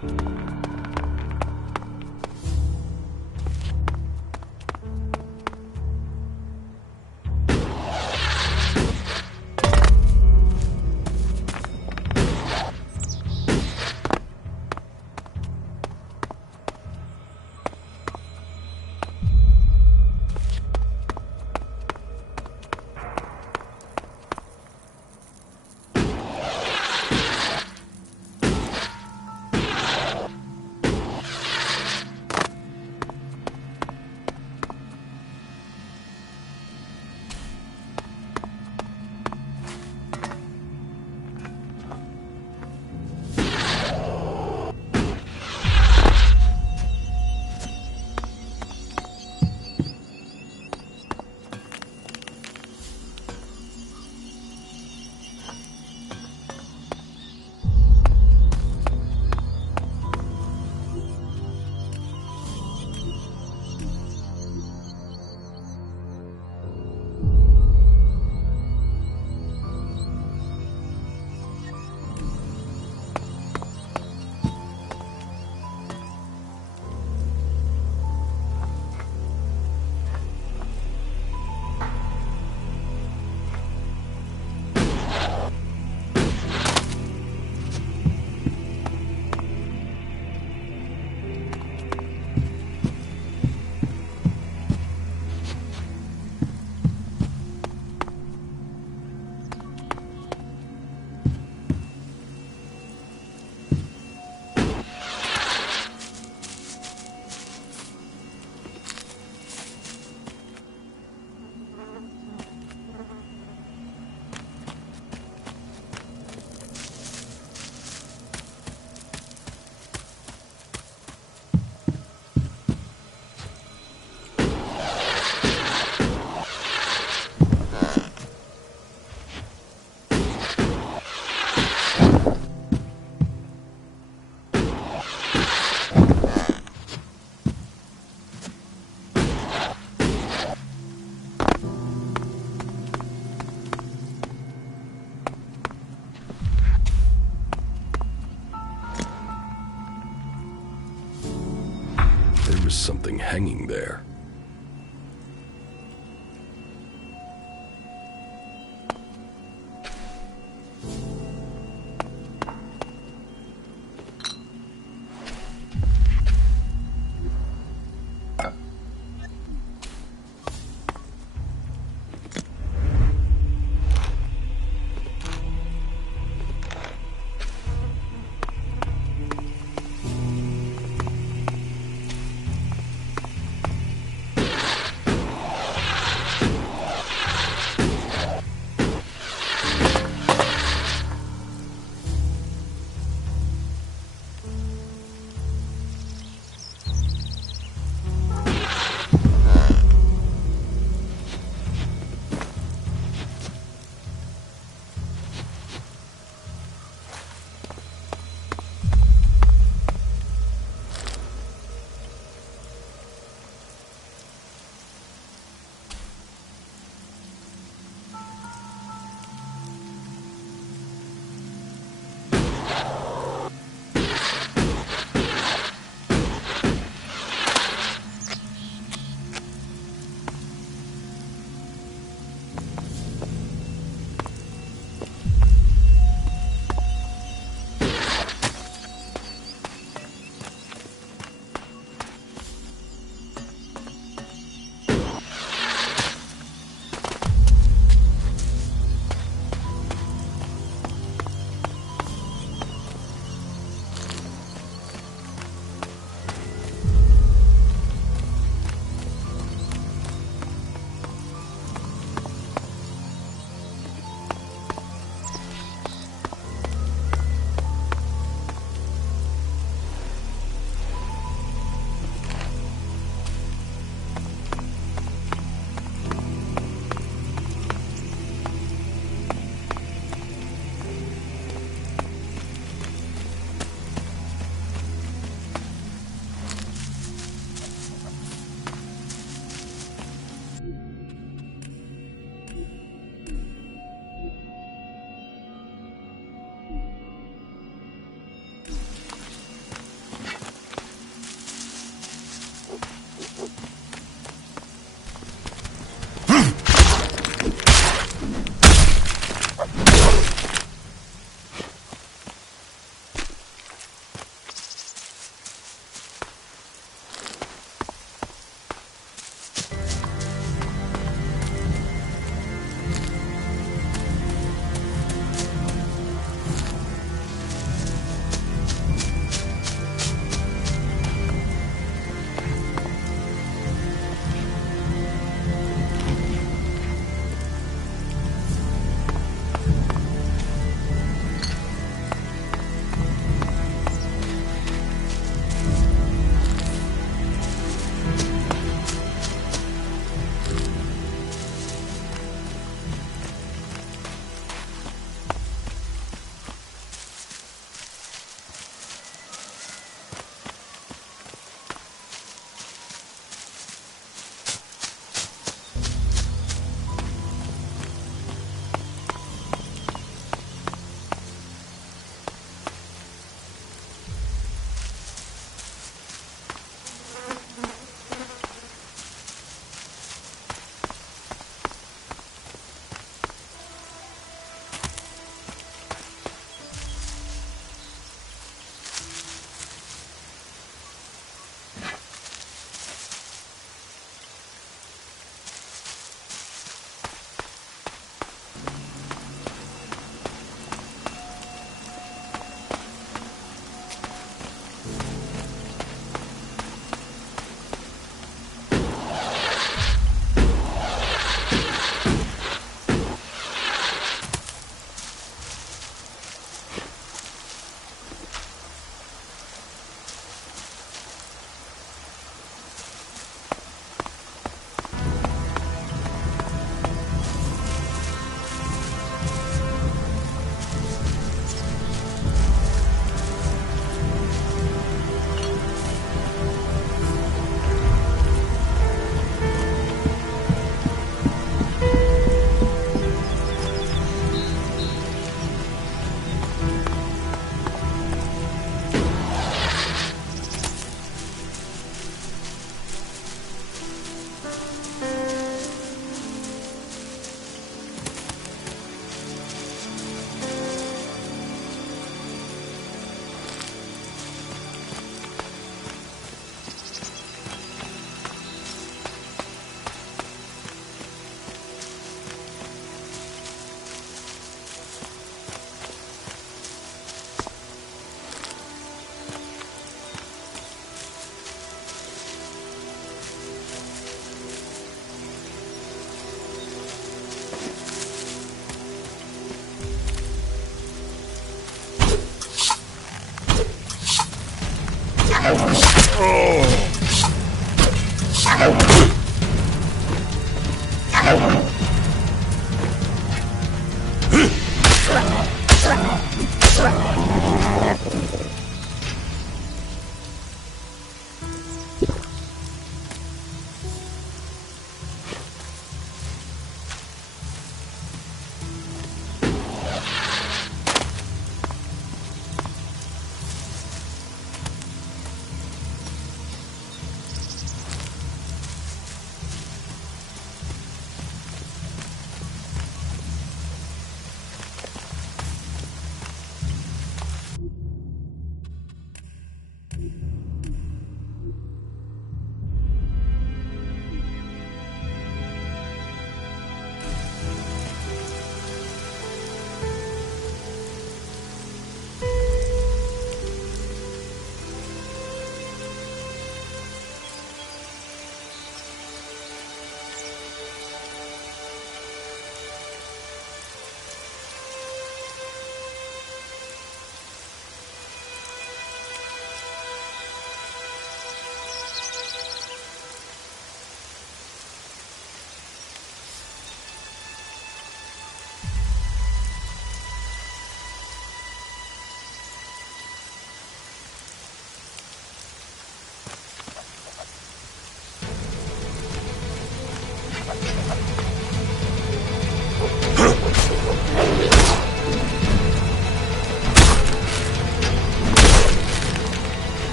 There was something hanging there.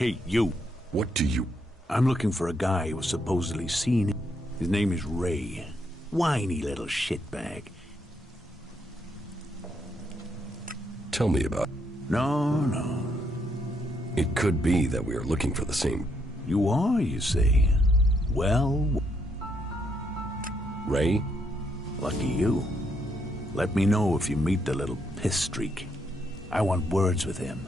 Hey, you. What do you... I'm looking for a guy who was supposedly seen. His name is Ray. Whiny little shitbag. Tell me about... No. It could be that we are looking for the same... You are, you say? Well... Ray? Lucky you. Let me know if you meet the little piss streak. I want words with him.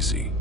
easy.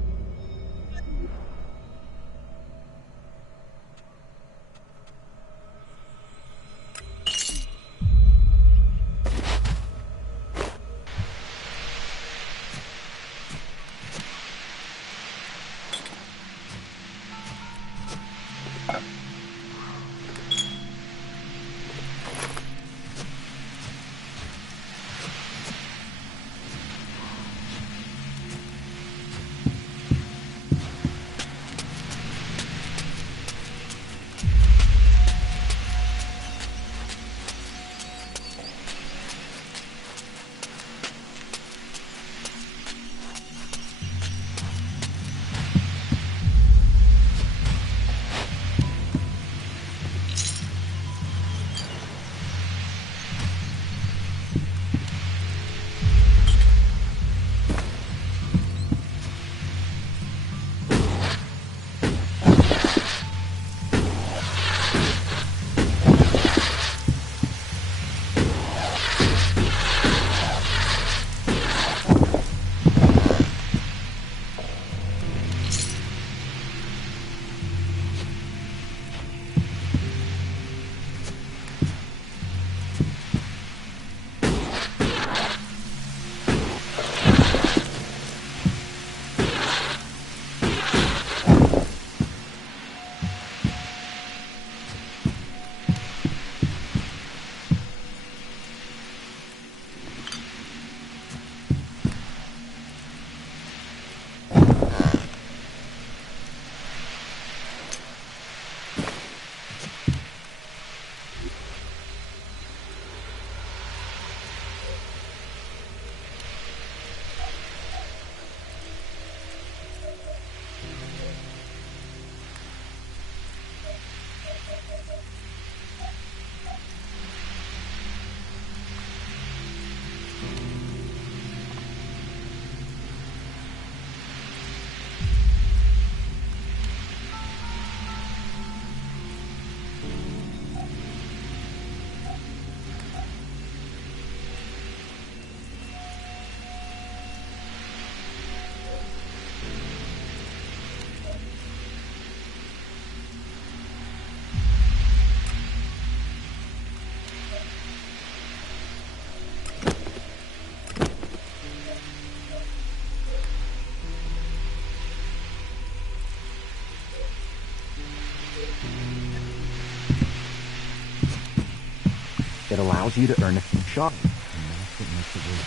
It allows you to earn a few shards, and that's what makes it worth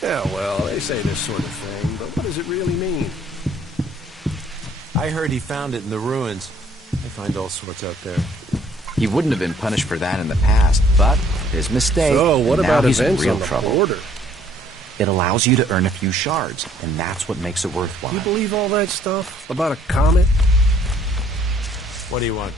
it. Yeah, well, they say this sort of thing, but what does it really mean? I heard he found it in the ruins. They find all sorts out there. He wouldn't have been punished for that in the past, but his mistake. So, what and now about he's in events real on the trouble. border? It allows you to earn a few shards, and that's what makes it worthwhile. You believe all that stuff? About a comet? What do you want?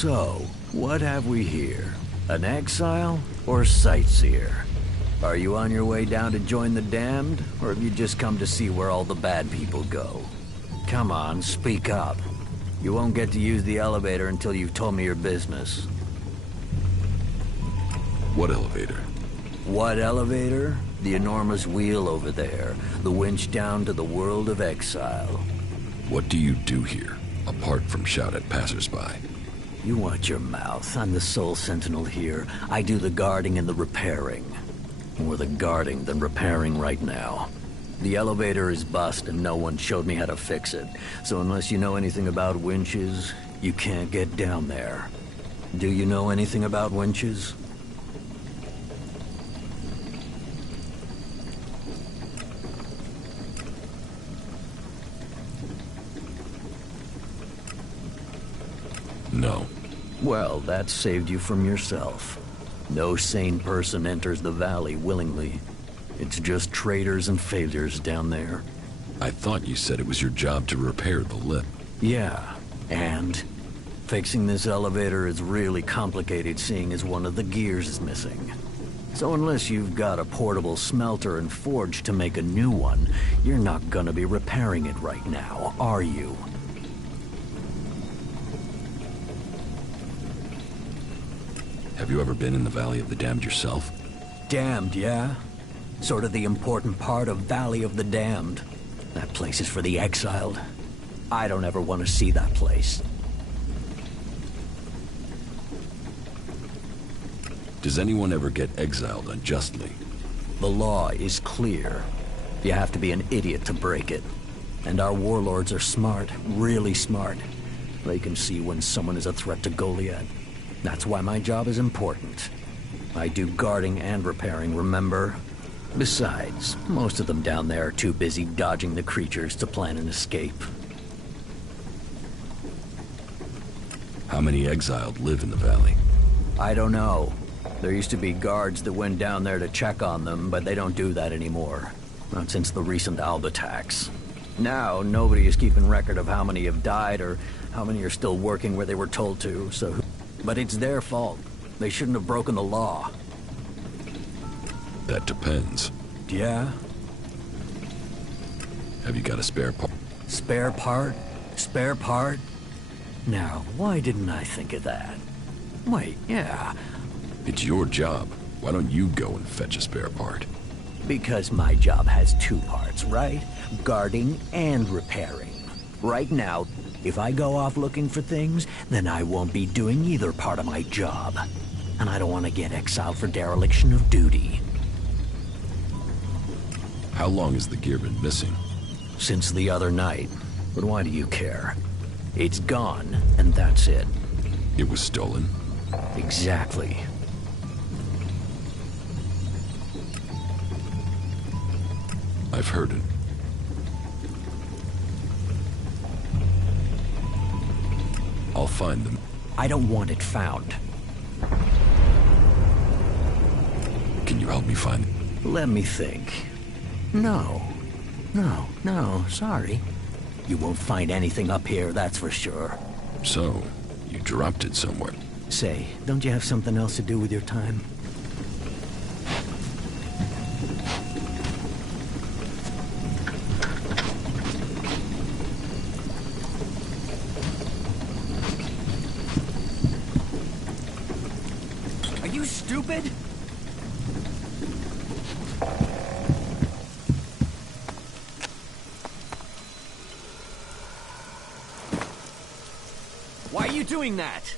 So, what have we here? An exile or sightseer? Are you on your way down to join the damned, or have you just come to see where all the bad people go? Come on, speak up. You won't get to use the elevator until you've told me your business. What elevator? What elevator? The enormous wheel over there. The winch down to the world of exile. What do you do here, apart from shout at passersby? You watch your mouth. I'm the sole sentinel here. I do the guarding and the repairing. More the guarding than repairing right now. The elevator is bust and no one showed me how to fix it. So unless you know anything about winches, you can't get down there. Do you know anything about winches? No. Well, that saved you from yourself. No sane person enters the valley willingly. It's just traitors and failures down there. I thought you said it was your job to repair the lip. Yeah, and fixing this elevator is really complicated seeing as one of the gears is missing. So unless you've got a portable smelter and forge to make a new one, you're not gonna be repairing it right now, are you? Have you ever been in the Valley of the Damned yourself? Damned, yeah? Sort of the important part of Valley of the Damned. That place is for the exiled. I don't ever want to see that place. Does anyone ever get exiled unjustly? The law is clear. You have to be an idiot to break it. And our warlords are smart, really smart. They can see when someone is a threat to Goliath. That's why my job is important. I do guarding and repairing, remember? Besides, most of them down there are too busy dodging the creatures to plan an escape. How many exiled live in the valley? I don't know. There used to be guards that went down there to check on them, but they don't do that anymore. Not since the recent Alb attacks. Now, nobody is keeping record of how many have died or how many are still working where they were told to, so... But it's their fault. They shouldn't have broken the law. That depends. Yeah? Have you got a spare part? Spare part? Spare part? Now, why didn't I think of that? Wait, yeah. It's your job. Why don't you go and fetch a spare part? Because my job has two parts, right? Guarding and repairing. Right now, if I go off looking for things, then I won't be doing either part of my job. And I don't want to get exiled for dereliction of duty. How long has the gear been missing? Since the other night. But why do you care? It's gone, and that's it. It was stolen? Exactly. I've heard it. I'll find them. I don't want it found. Can you help me find them? Let me think. No, sorry. You won't find anything up here, that's for sure. So, you dropped it somewhere. Say, don't you have something else to do with your time? Are you stupid? Why are you doing that?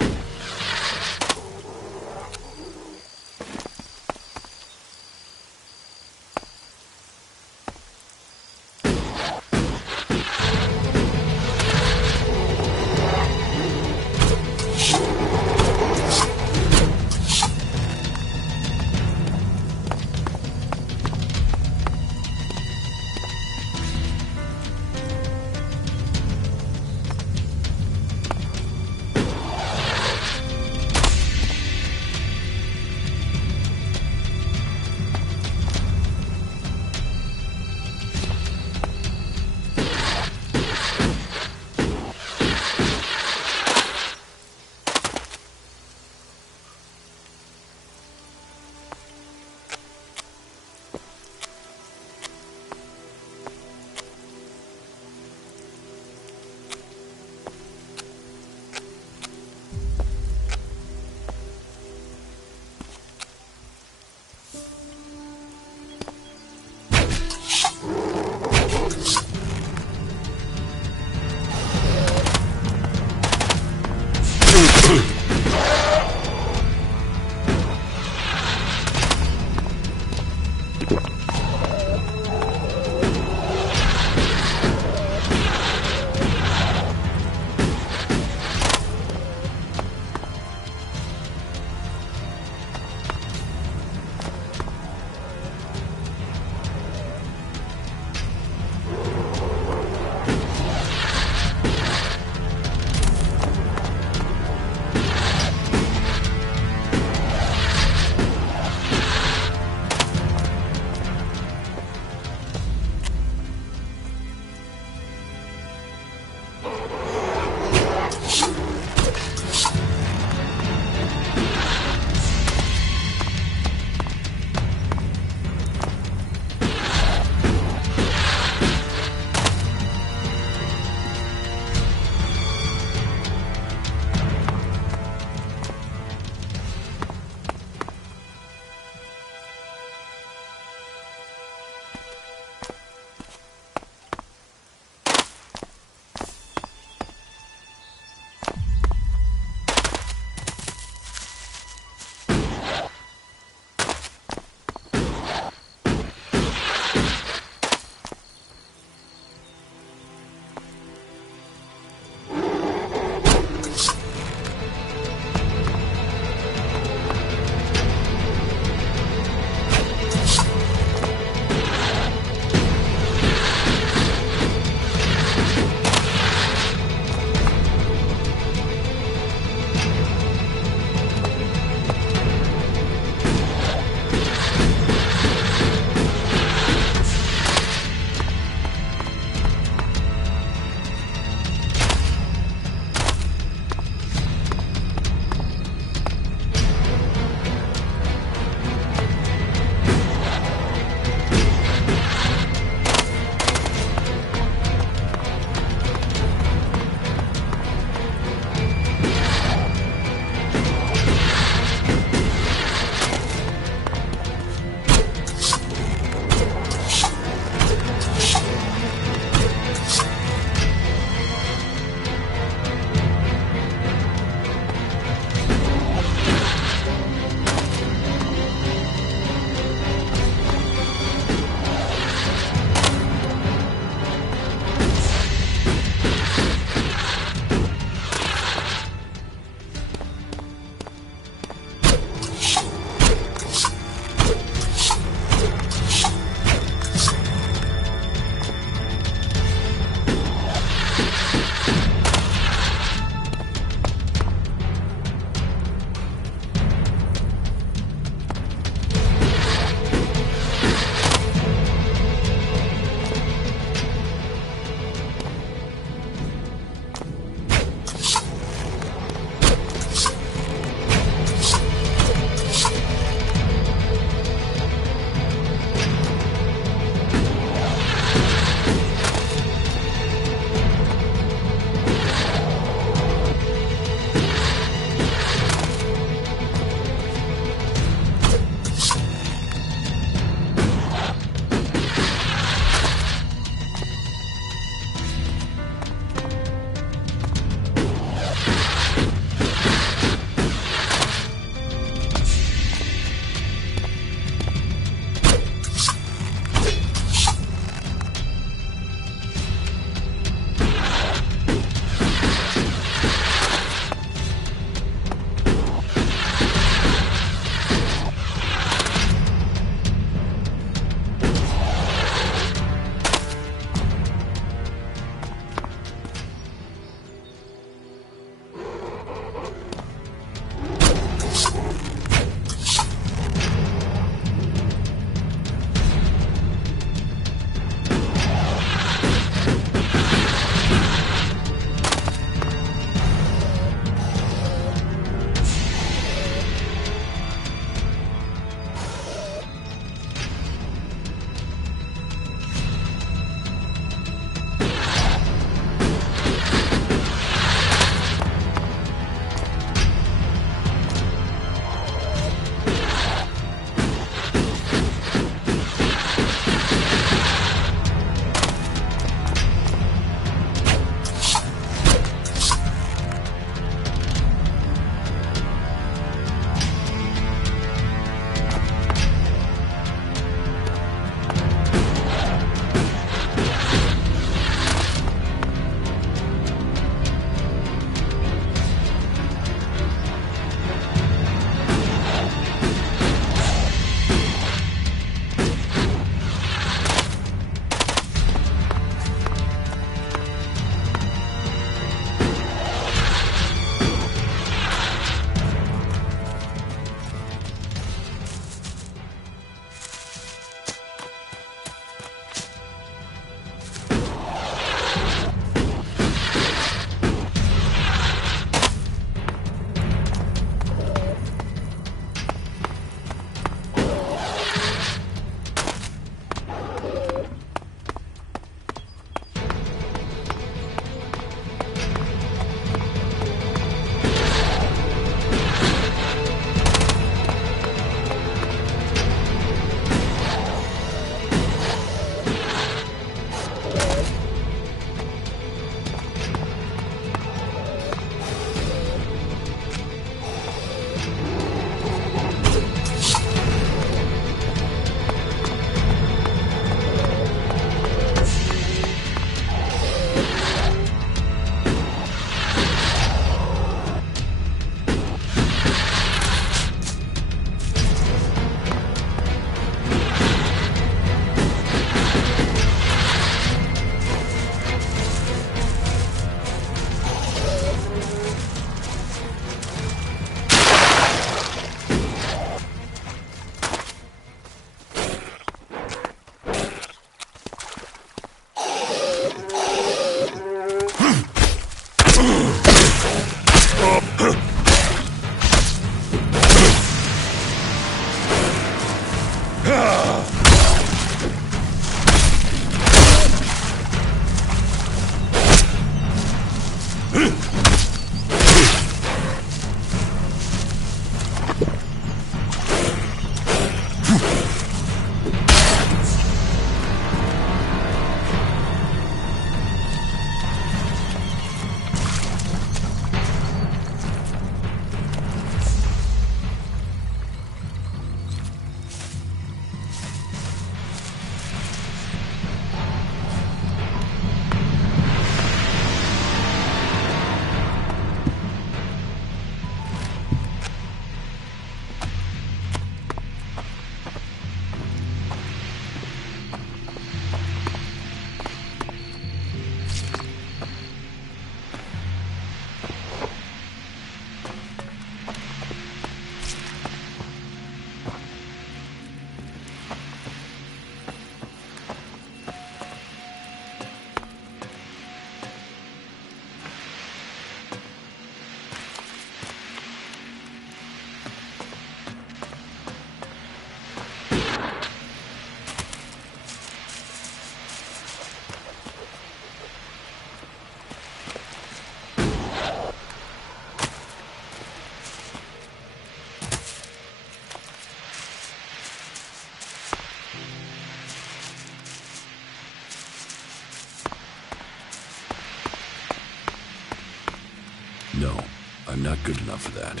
No, I'm not good enough for that.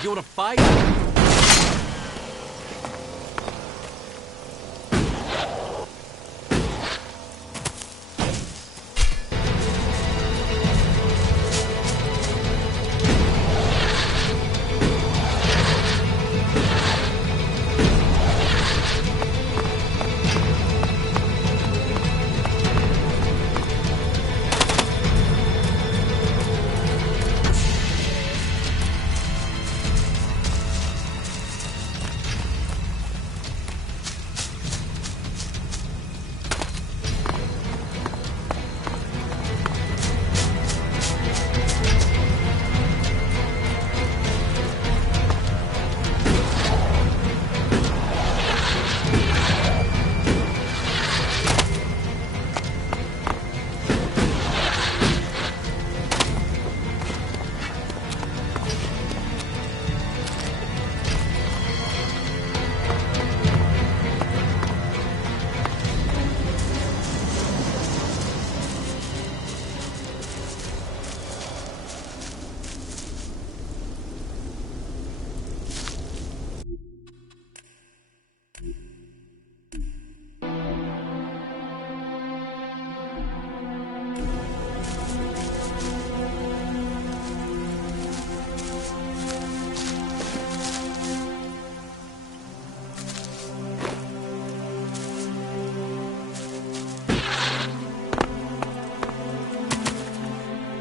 You wanna fight?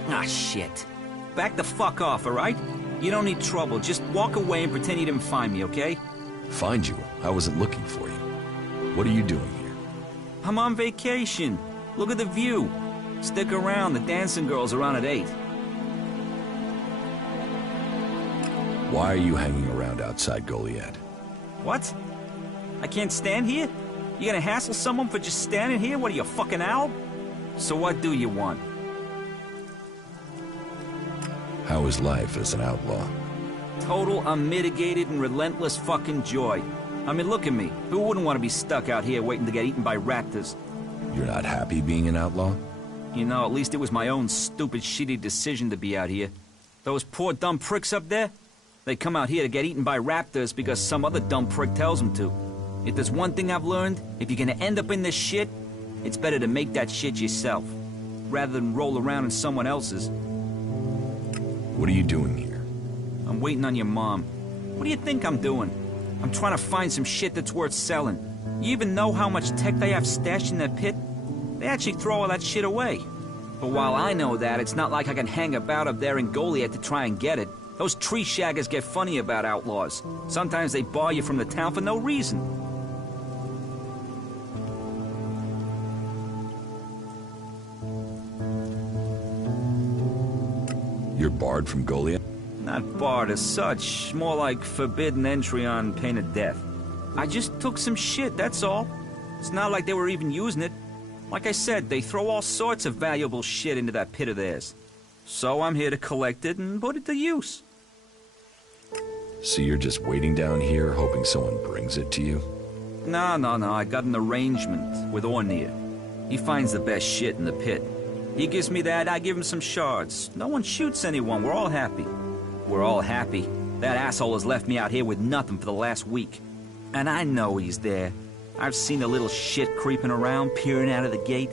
Ah, shit. Back the fuck off, alright? You don't need trouble. Just walk away and pretend you didn't find me, okay? Find you? I wasn't looking for you. What are you doing here? I'm on vacation. Look at the view. Stick around. The dancing girls are on at 8. Why are you hanging around outside Goliad? What? I can't stand here? You gonna hassle someone for just standing here? What are you, a fucking owl? So what do you want? How is life as an outlaw? Total, unmitigated, and relentless fucking joy. I mean, look at me. Who wouldn't want to be stuck out here waiting to get eaten by raptors? You're not happy being an outlaw? You know, at least it was my own stupid, shitty decision to be out here. Those poor dumb pricks up there, they come out here to get eaten by raptors because some other dumb prick tells them to. If there's one thing I've learned, if you're gonna end up in this shit, it's better to make that shit yourself, rather than roll around in someone else's. What are you doing here? I'm waiting on your mom. What do you think I'm doing? I'm trying to find some shit that's worth selling. You even know how much tech they have stashed in their pit? They actually throw all that shit away. But while I know that, it's not like I can hang about up there in Goliath to try and get it. Those tree shaggers get funny about outlaws. Sometimes they bar you from the town for no reason. You're barred from Goliath? Not barred as such, more like forbidden entry on pain of death. I just took some shit, that's all. It's not like they were even using it. Like I said, they throw all sorts of valuable shit into that pit of theirs. So I'm here to collect it and put it to use. So you're just waiting down here, hoping someone brings it to you? No, I got an arrangement with Ornir. He finds the best shit in the pit. He gives me that, I give him some shards. No one shoots anyone, we're all happy. We're all happy. That asshole has left me out here with nothing for the last week. And I know he's there. I've seen the little shit creeping around, peering out of the gate.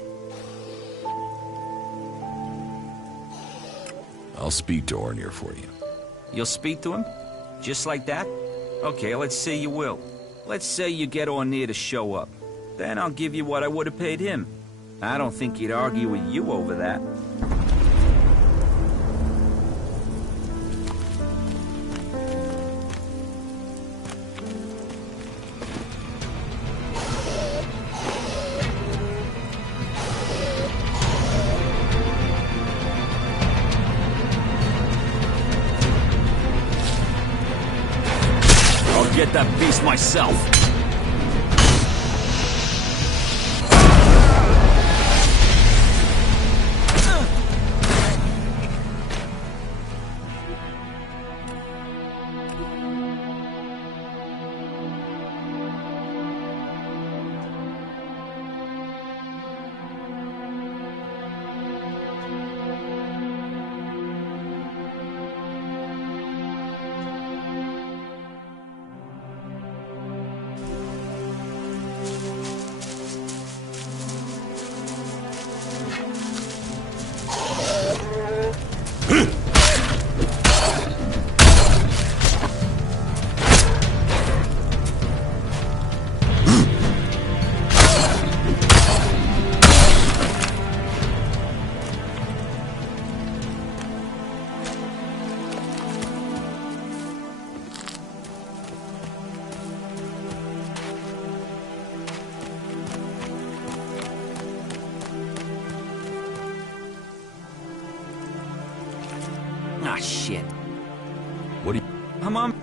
I'll speak to Ornir for you. You'll speak to him? Just like that? Okay, let's say you will. Let's say you get Ornir to show up. Then I'll give you what I would have paid him. I don't think he'd argue with you over that. I'll get that beast myself. Ah, shit. What do you... I'm on...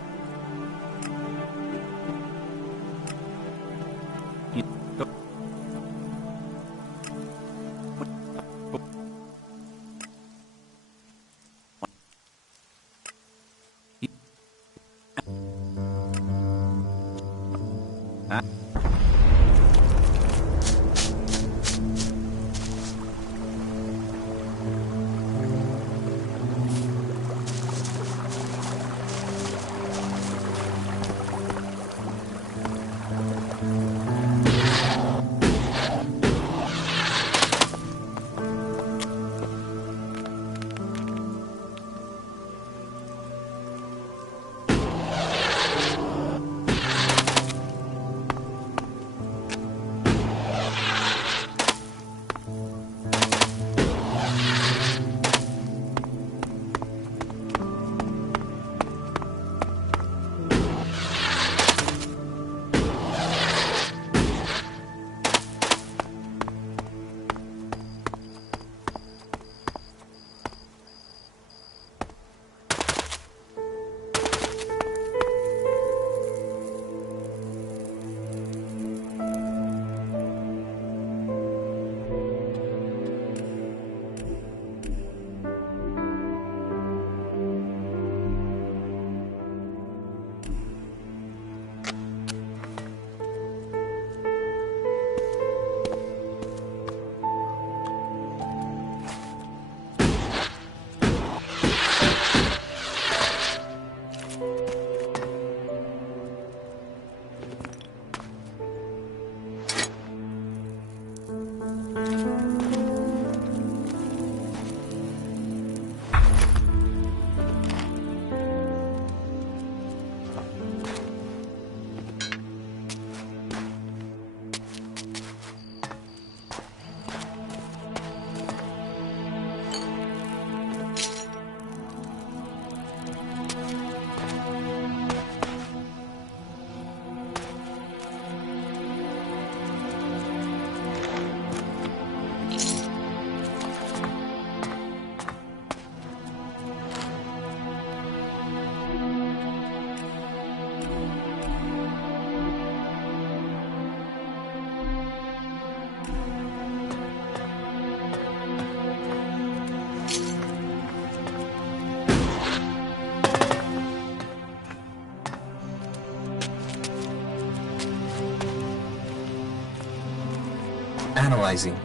Analyzing.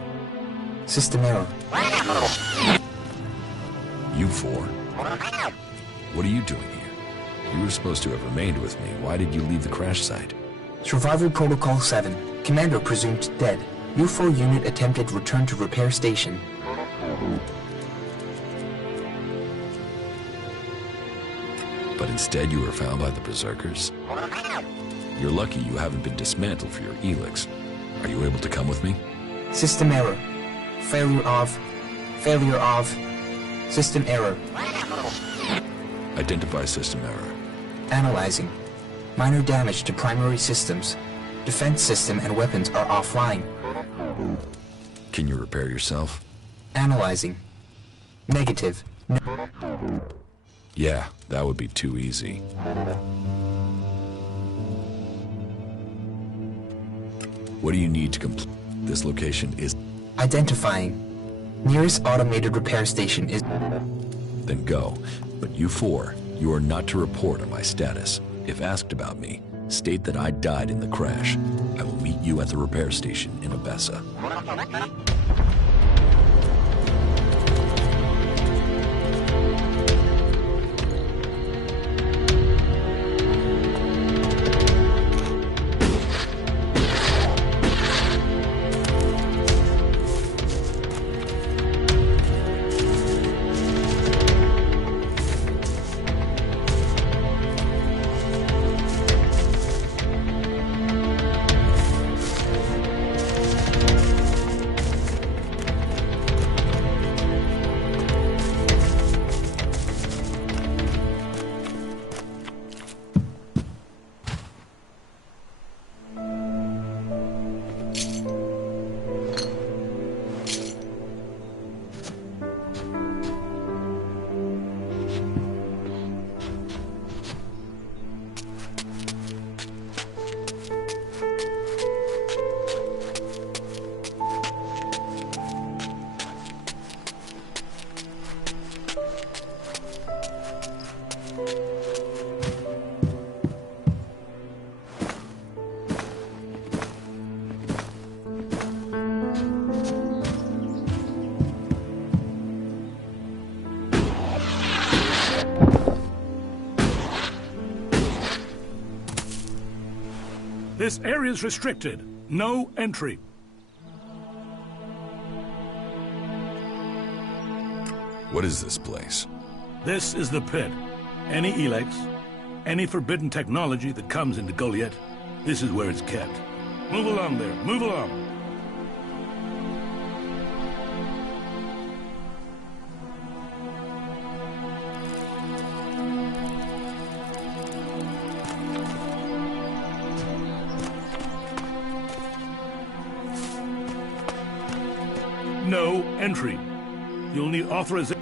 System error. You four? What are you doing here? You were supposed to have remained with me. Why did you leave the crash site? Survival Protocol 7. Commander presumed dead. U4 unit attempted return to repair station. But instead you were found by the Berserkers? You're lucky you haven't been dismantled for your helix. Are you able to come with me? System error. Failure of. System error. Identify system error. Analyzing. Minor damage to primary systems. Defense system and weapons are offline. Can you repair yourself? Analyzing. Negative. No. Yeah, that would be too easy. What do you need to complete? This location is... Identifying. Nearest automated repair station is... Then go. But you four, you are not to report on my status. If asked about me, state that I died in the crash. I will meet you at the repair station in Abessa. This area is restricted. No entry. What is this place? This is the pit. Any elex, any forbidden technology that comes into Goliath, this is where it's kept. Move along there. Move along. No entry. You'll need authorization.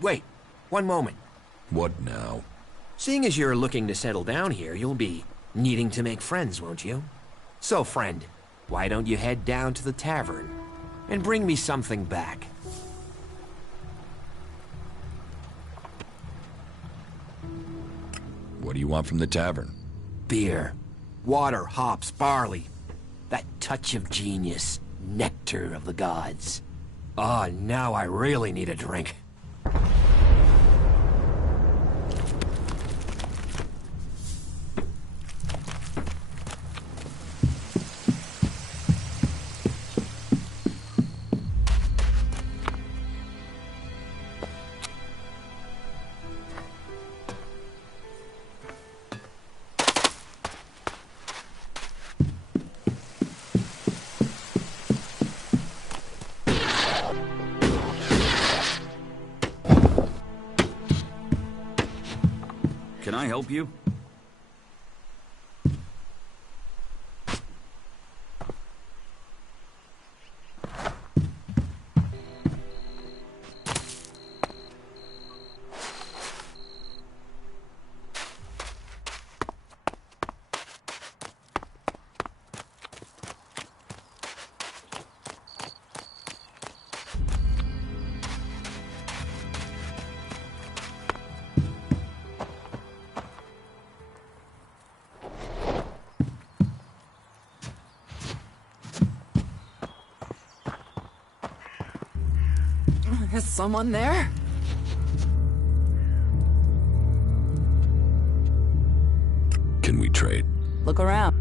Wait. One moment. What now? Seeing as you're looking to settle down here, you'll be needing to make friends, won't you? So, friend, why don't you head down to the tavern and bring me something back? What do you want from the tavern? Beer, water, hops, barley. That touch of genius, nectar of the gods. Ah, now I really need a drink. Can I help you? Is someone there? Can we trade? Look around.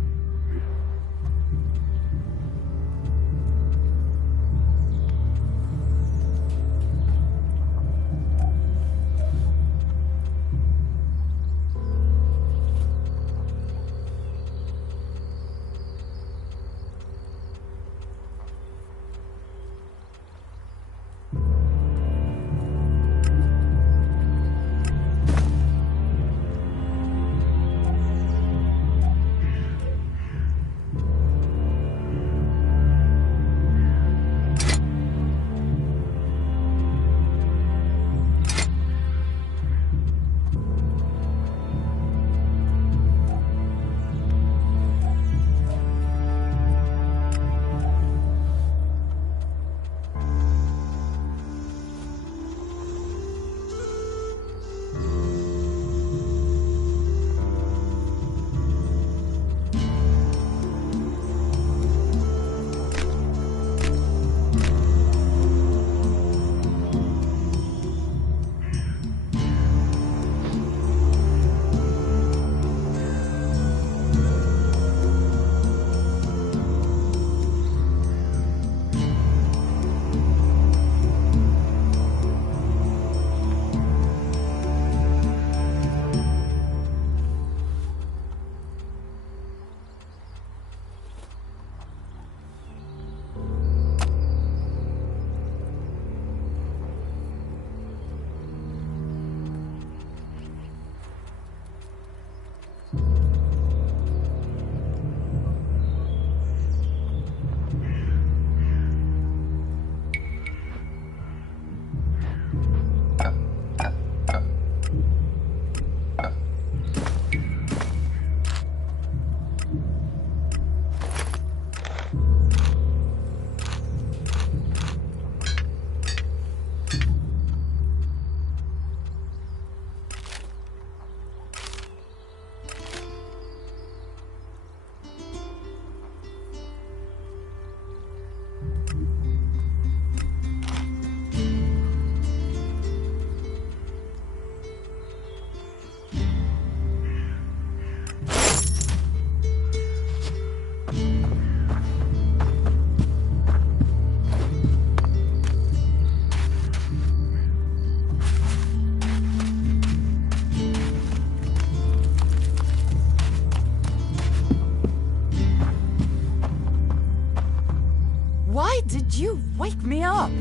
you wake me up?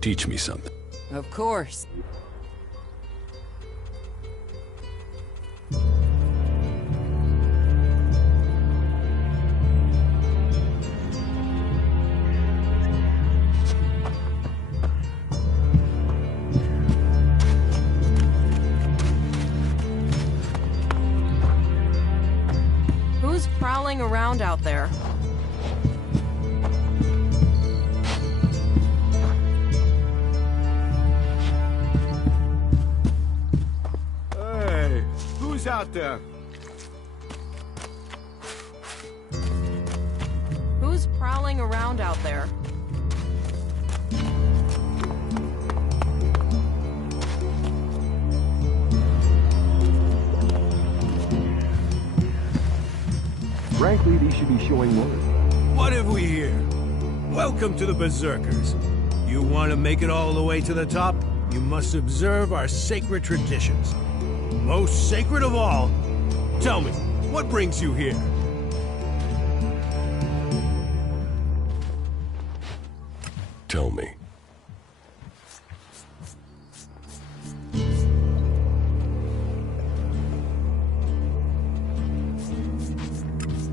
Teach me something. Of course. Who's prowling around out there? Hey, who's out there? Who's prowling around out there? Frankly, these should be showing more. What have we here? Welcome to the Berserkers. You want to make it all the way to the top? You must observe our sacred traditions. Most sacred of all, tell me, what brings you here? Tell me.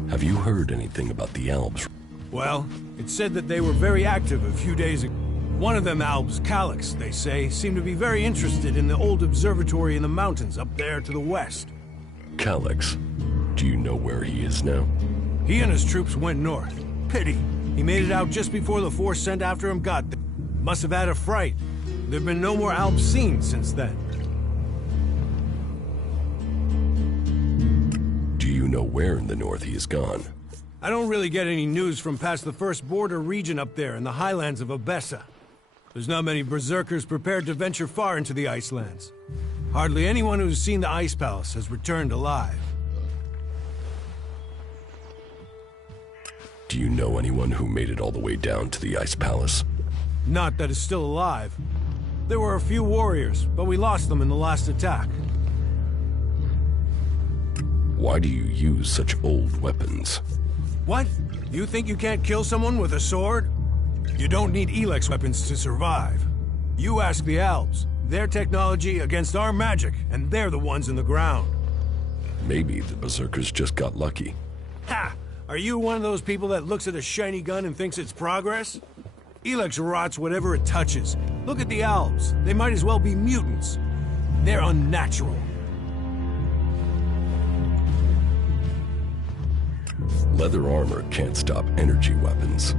Have you heard anything about the Alps? Well, it said that they were very active a few days ago. One of them Alps, Calyx, they say, seemed to be very interested in the old observatory in the mountains up there to the west. Calyx? Do you know where he is now? He and his troops went north. Pity. He made it out just before the force sent after him got there. Must have had a fright. There've been no more Alps seen since then. Do you know where in the north he is gone? I don't really get any news from past the first border region up there in the highlands of Abessa. There's not many berserkers prepared to venture far into the Icelands. Hardly anyone who's seen the Ice Palace has returned alive. Do you know anyone who made it all the way down to the Ice Palace? Not that is still alive. There were a few warriors, but we lost them in the last attack. Why do you use such old weapons? What? You think you can't kill someone with a sword? You don't need Elex weapons to survive. You ask the Alps. Their technology against our magic, and they're the ones in the ground. Maybe the Berserkers just got lucky. Ha! Are you one of those people that looks at a shiny gun and thinks it's progress? Elex rots whatever it touches. Look at the Alps. They might as well be mutants. They're unnatural. Leather armor can't stop energy weapons.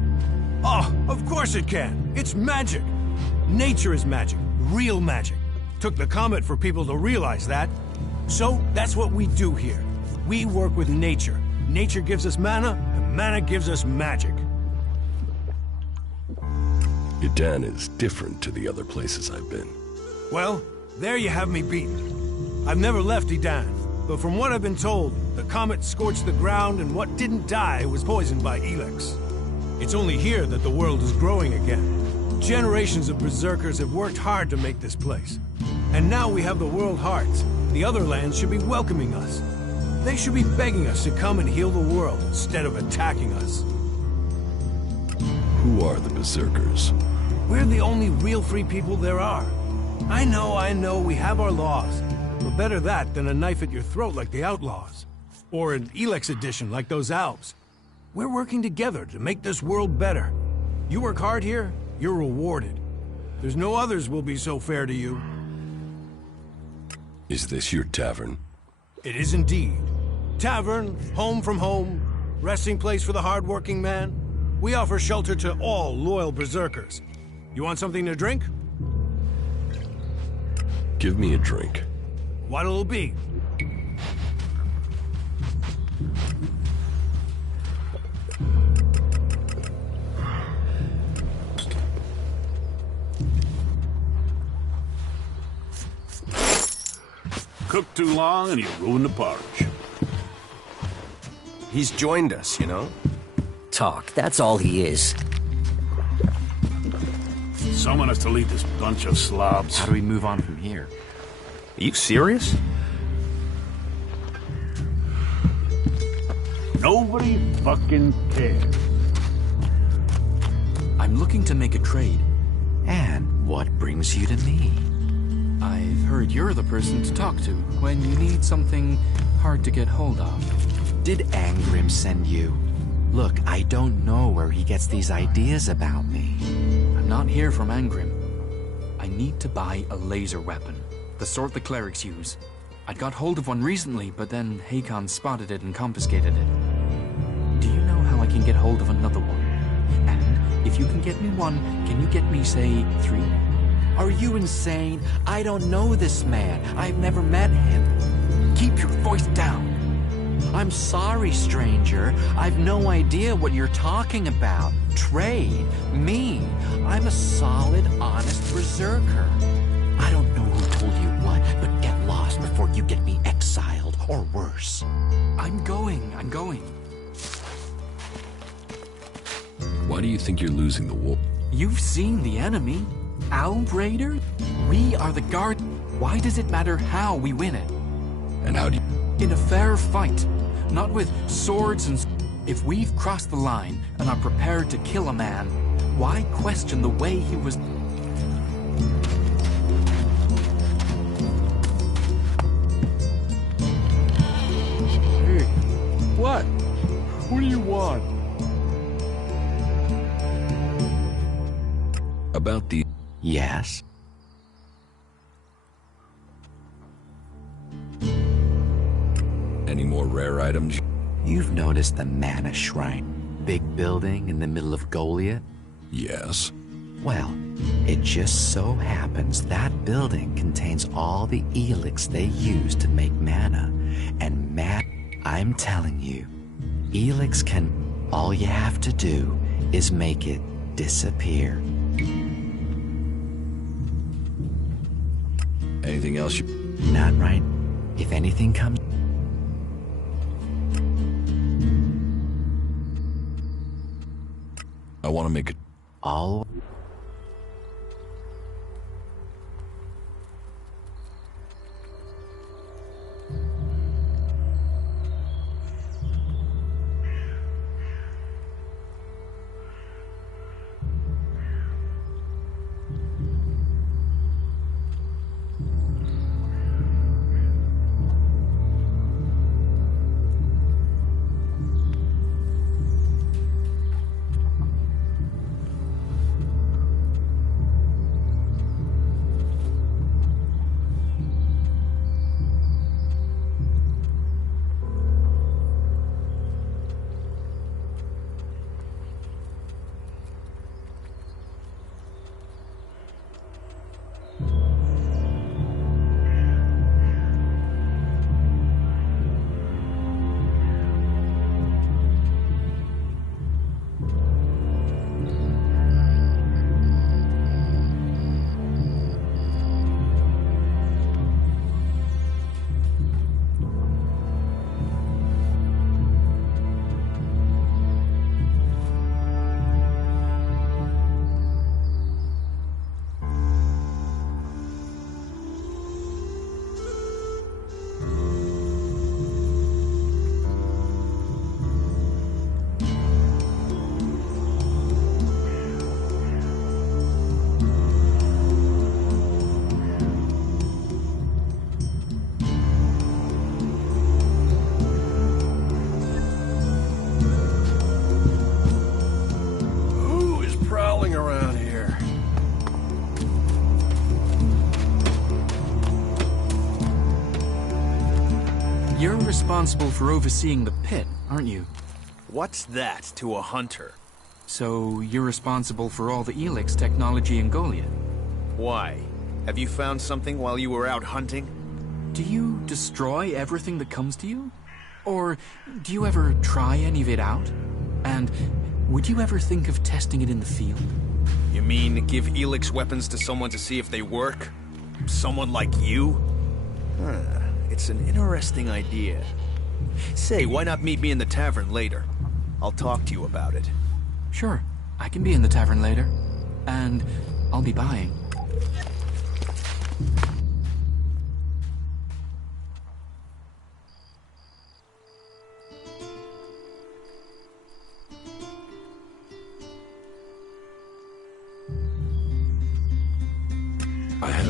Oh, of course it can. It's magic. Nature is magic. Real magic. Took the comet for people to realize that. So, that's what we do here. We work with nature. Nature gives us mana, and mana gives us magic. Idan is different to the other places I've been. Well, there you have me beaten. I've never left Idan, but from what I've been told, the comet scorched the ground and what didn't die was poisoned by Elex. It's only here that the world is growing again. Generations of berserkers have worked hard to make this place. And now we have the world hearts. The other lands should be welcoming us. They should be begging us to come and heal the world instead of attacking us. Who are the berserkers? We're the only real free people there are. I know, we have our laws. But better that than a knife at your throat like the outlaws. Or an Elex edition like those Alps. We're working together to make this world better. You work hard here, you're rewarded. There's no others will be so fair to you. Is this your tavern? It is indeed. Tavern, home from home, resting place for the hard-working man. We offer shelter to all loyal berserkers. You want something to drink? Give me a drink. What'll it be? Cook too long and you ruin the porridge. He's joined us, you know? Talk, that's all he is. Someone has to lead this bunch of slobs. How do we move on from here? Are you serious? Nobody fucking cares. I'm looking to make a trade. And what brings you to me? I've heard you're the person to talk to when you need something hard to get hold of. Did Angrim send you? Look, I don't know where he gets these ideas about me. I'm not here from Angrim. I need to buy a laser weapon, the sort the clerics use. I got hold of one recently, but then Hakon spotted it and confiscated it. Do you know how I can get hold of another one? And if you can get me one, can you get me, say, 3? Are you insane? I don't know this man. I've never met him. Keep your voice down. I'm sorry, stranger. I've no idea what you're talking about. Trade? Me? I'm a solid, honest berserker. I don't know who told you what, but get lost before you get me exiled, or worse. I'm going. Why do you think you're losing the war? You've seen the enemy. Albraider? We are the guard. Why does it matter how we win it? And how do you... In a fair fight. Not with swords and... If we've crossed the line and are prepared to kill a man, why question the way he was... Hey, what? What do you want? About the... Yes? Any more rare items? You've noticed the Mana Shrine, big building in the middle of Goliath? Yes. Well, it just so happens that building contains all the elixir they use to make mana. And I'm telling you, elixir can... All you have to do is make it disappear. Anything else you... Not right. If anything comes... I want to make it... All... Around here. You're responsible for overseeing the pit, aren't you? What's that to a hunter? So you're responsible for all the elixir technology in Goliath? Why? Have you found something while you were out hunting? Do you destroy everything that comes to you? Or do you ever try any of it out? And would you ever think of testing it in the field? You mean give elixir weapons to someone to see if they work? Someone like you? It's an interesting idea. Say, why not meet me in the tavern later? I'll talk to you about it. Sure, I can be in the tavern later. And I'll be buying.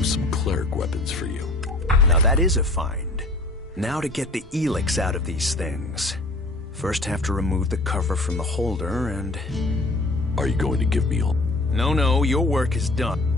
have some cleric weapons for you. Now that is a find. Now to get the Elix out of these things. First have to remove the cover from the holder and... Are you going to give me all? No, your work is done.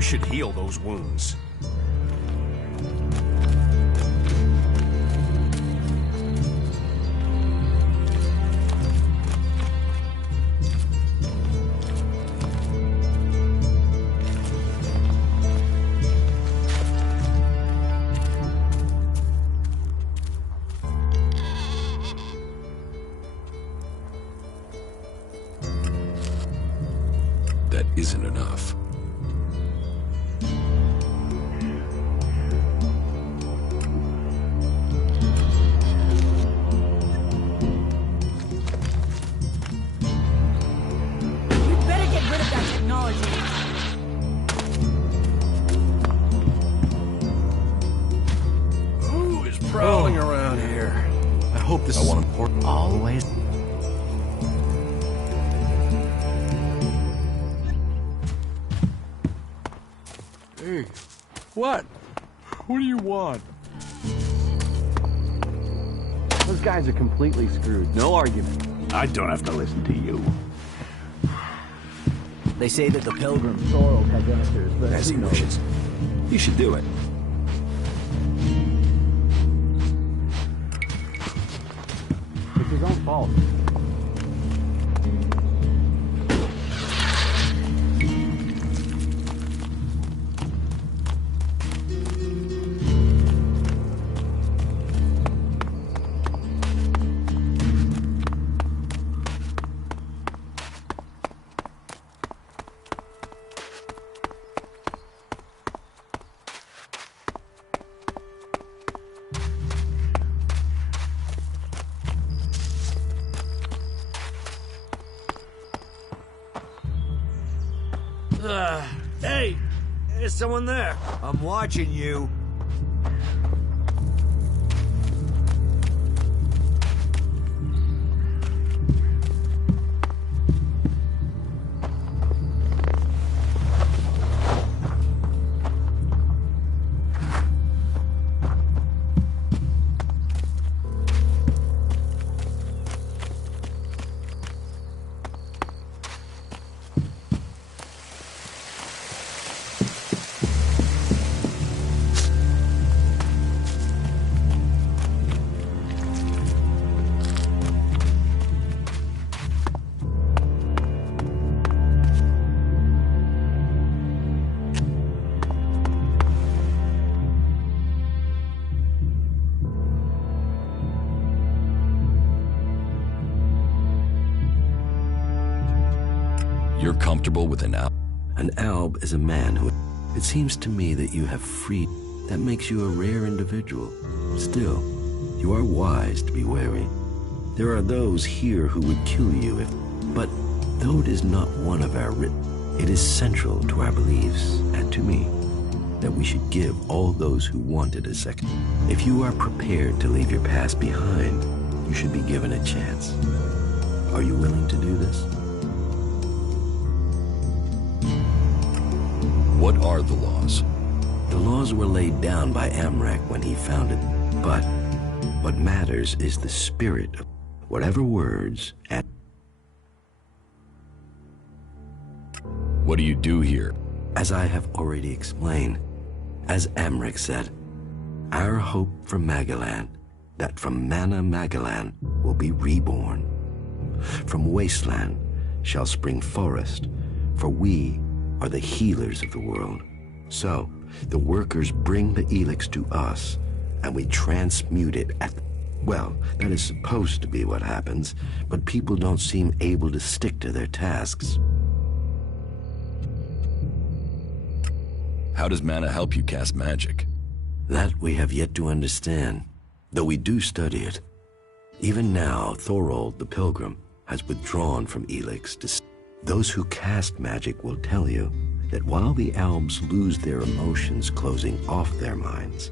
Should heal those wounds. That isn't enough. Prowling around here. I hope this is important. Always. Hey, what? What do you want? Those guys are completely screwed. No argument. I don't have to listen to you. They say that the pilgrim sorrel has answers, but As he wishes. You should do it. It's his own fault. Hey! There's someone there. I'm watching you. You're comfortable with an alb? An alb is a man who... It seems to me that you have free... That makes you a rare individual. Still, you are wise to be wary. There are those here who would kill you if... But though it is not one of our written, it is central to our beliefs, and to me, that we should give all those who want it a second. If you are prepared to leave your past behind, you should be given a chance. Are you willing to do this? What are the laws? The laws were laid down by Amrak when he founded, but what matters is the spirit of whatever words and... What do you do here? As I have already explained, as Amrak said, our hope for Magalan, that from Mana Magalan will be reborn. From wasteland shall spring forest, for we are the healers of the world. So, the workers bring the Elix to us, and we transmute it at... Well, that is supposed to be what happens, but people don't seem able to stick to their tasks. How does mana help you cast magic? That we have yet to understand, though we do study it. Even now, Thorold the Pilgrim has withdrawn from Elix. Those who cast magic will tell you that while the elves lose their emotions closing off their minds,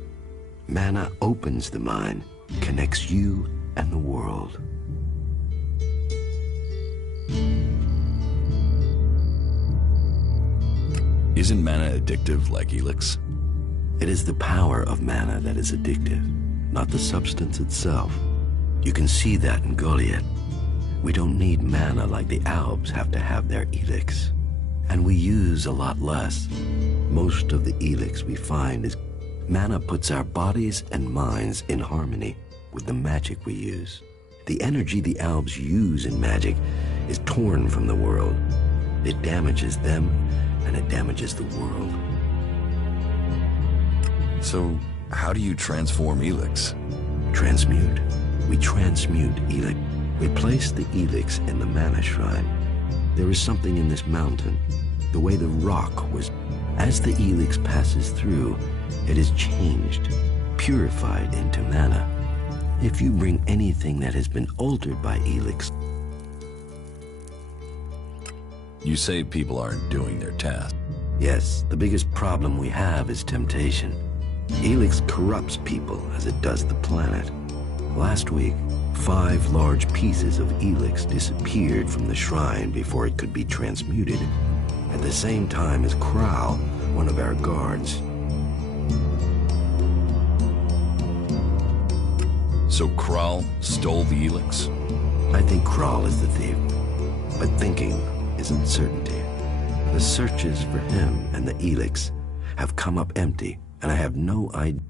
mana opens the mind, connects you and the world. Isn't mana addictive like Elix? It is the power of mana that is addictive, not the substance itself. You can see that in Goliath. We don't need mana like the Alps have to have their Elix. And we use a lot less. Most of the Elix we find is mana puts our bodies and minds in harmony with the magic we use. The energy the Alps use in magic is torn from the world. It damages them, and it damages the world. So, how do you transform Elix? Transmute. We transmute Elix. We place the Elix in the mana shrine. There is something in this mountain, the way the rock was. As the Elix passes through, it is changed, purified into mana. If you bring anything that has been altered by Elix, you say people aren't doing their task. Yes, the biggest problem we have is temptation. Elix corrupts people as it does the planet. Last week, 5 large pieces of Elix disappeared from the shrine before it could be transmuted, at the same time as Kral, one of our guards. So Kral stole the Elix? I think Kral is the thief, but thinking is uncertainty. The searches for him and the Elix have come up empty, and I have no idea.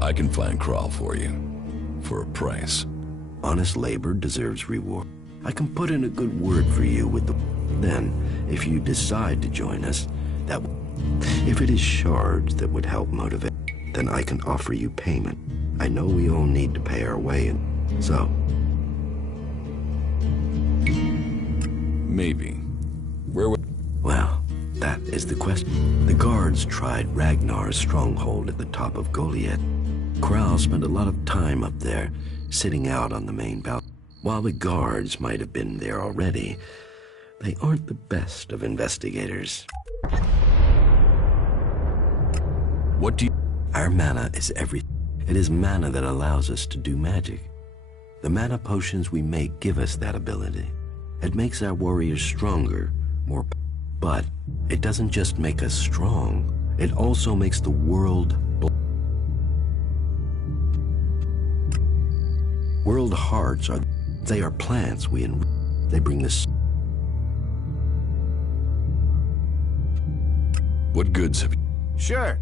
I can find Kral for you, for a price. Honest labor deserves reward. I can put in a good word for you with the... Then, if you decide to join us, that... If it is shards that would help motivate, then I can offer you payment. I know we all need to pay our way, and so... Maybe. Where would... Well, that is the question. The guards tried Ragnar's stronghold at the top of Goliath. Kral spent a lot of time up there, sitting out on the main balcony. While the guards might have been there already, they aren't the best of investigators. What do you... Our mana is everything. It is mana that allows us to do magic. The mana potions we make give us that ability. It makes our warriors stronger, more... But it doesn't just make us strong, it also makes the world... World hearts are... They are plants we They bring this... What goods have you... Sure.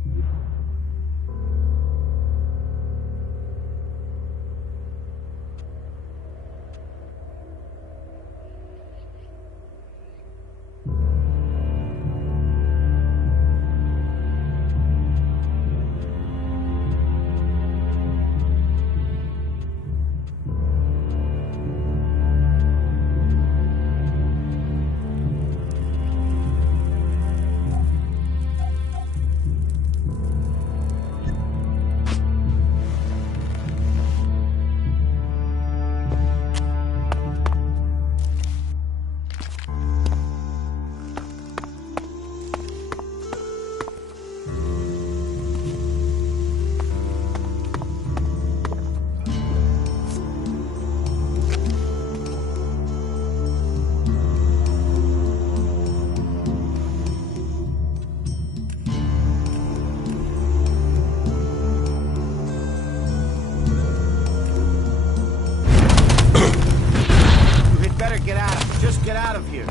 Get out of here.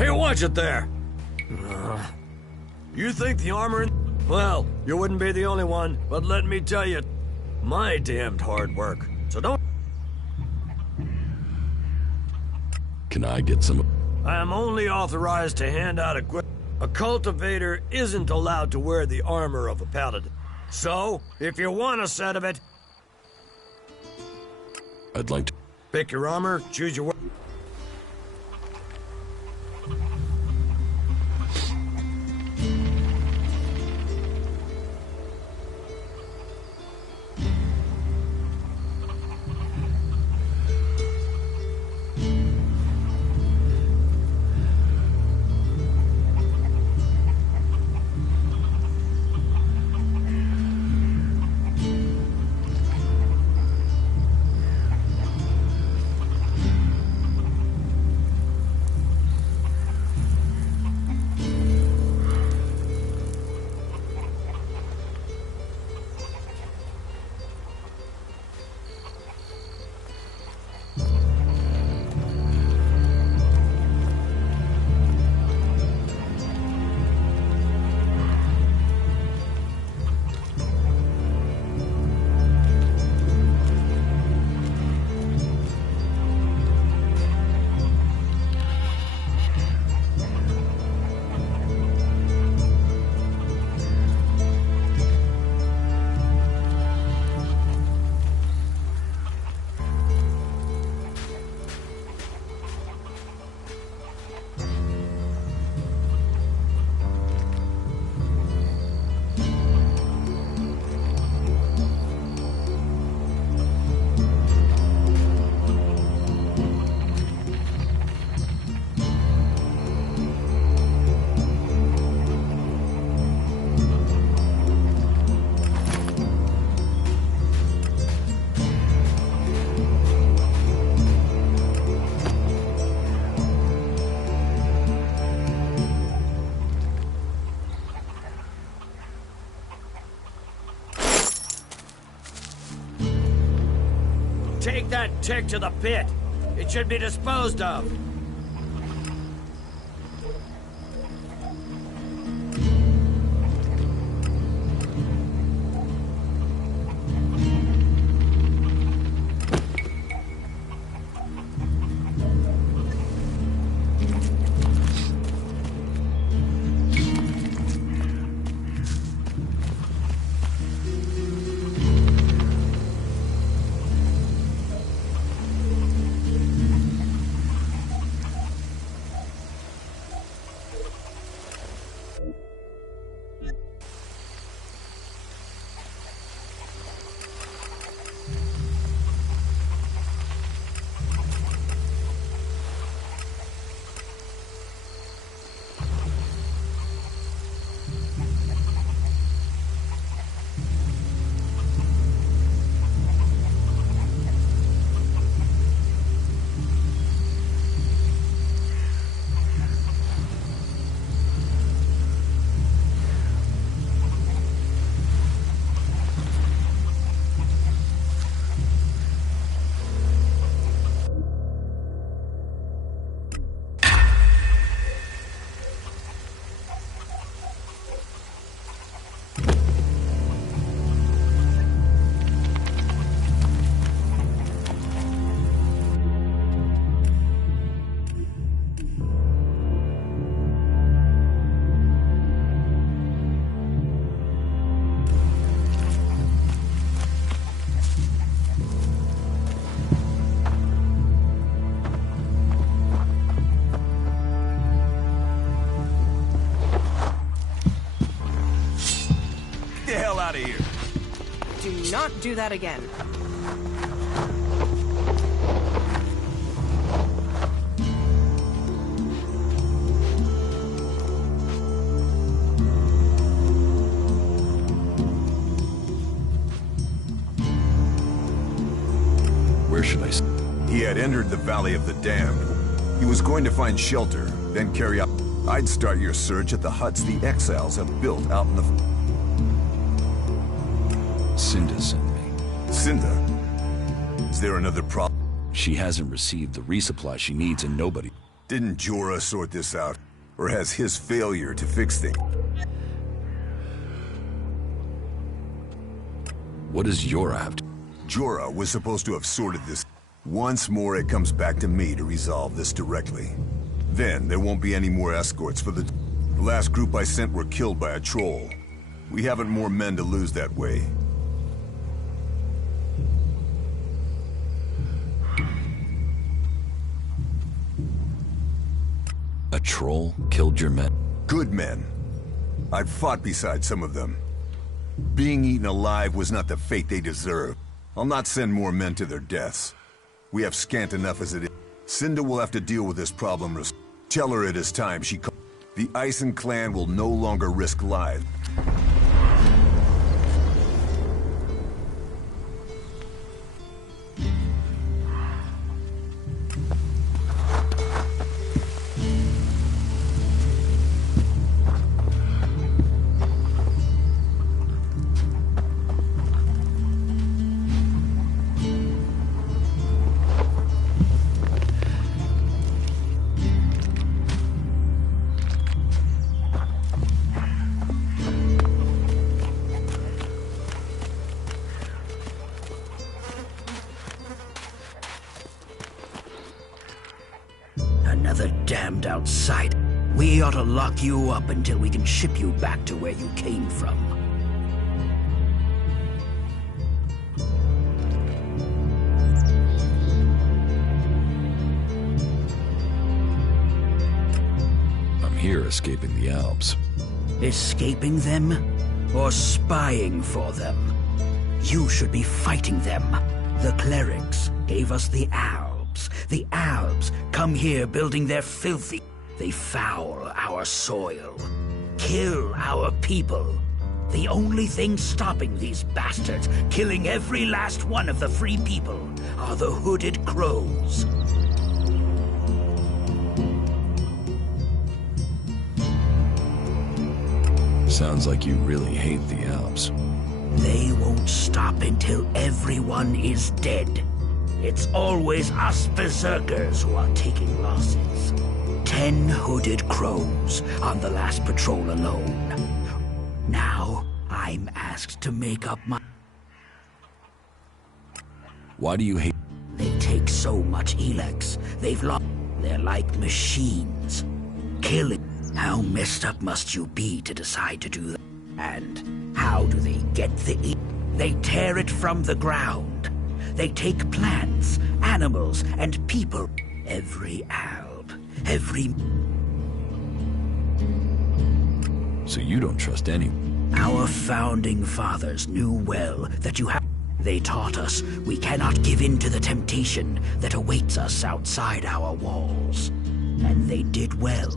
Hey, watch it there! You think the armor in... Well, you wouldn't be the only one, but let me tell you, my damned hard work. So don't... Can I get some... I am only authorized to hand out equipment. A cultivator isn't allowed to wear the armor of a paladin. So, if you want a set of it... I'd like to... Pick your armor, choose your... Take that tick to the pit. It should be disposed of. Out of here. Do not do that again. Where should I... He had entered the Valley of the Damned. He was going to find shelter, then carry out... I'd start your search at the huts the exiles have built out in the... Cinda sent me. Cinda? Is there another problem? She hasn't received the resupply she needs and nobody... Didn't Jorah sort this out? Or has his failure to fix things? What does Jorah have to... Jorah was supposed to have sorted this. Once more, it comes back to me to resolve this directly. Then, there won't be any more escorts for the last group I sent were killed by a troll. We haven't more men to lose that way. A troll killed your men? Good men. I've fought beside some of them. Being eaten alive was not the fate they deserved. I'll not send more men to their deaths. We have scant enough as it is. Cinda will have to deal with this problem. Tell her it is time she... The Ison clan will no longer risk lives. Another damned outsider. We ought to lock you up until we can ship you back to where you came from. I'm here escaping the Alps. Escaping them? Or spying for them? You should be fighting them. The clerics gave us the Alps. The Alps come here building their filthy... They foul our soil. Kill our people. The only thing stopping these bastards killing every last one of the free people are the hooded crows. Sounds like you really hate the Alps. They won't stop until everyone is dead. It's always us berserkers who are taking losses. 10 hooded crows on the last patrol alone. Now, I'm asked to make up my... Why do you hate... They take so much Elex. They've lost... They're like machines. Killing. How messed up must you be to decide to do that? And how do they get the... They tear it from the ground. They take plants, animals, and people. Every alb, every... So you don't trust anyone? Our founding fathers knew well that you have... They taught us we cannot give in to the temptation that awaits us outside our walls. And they did well.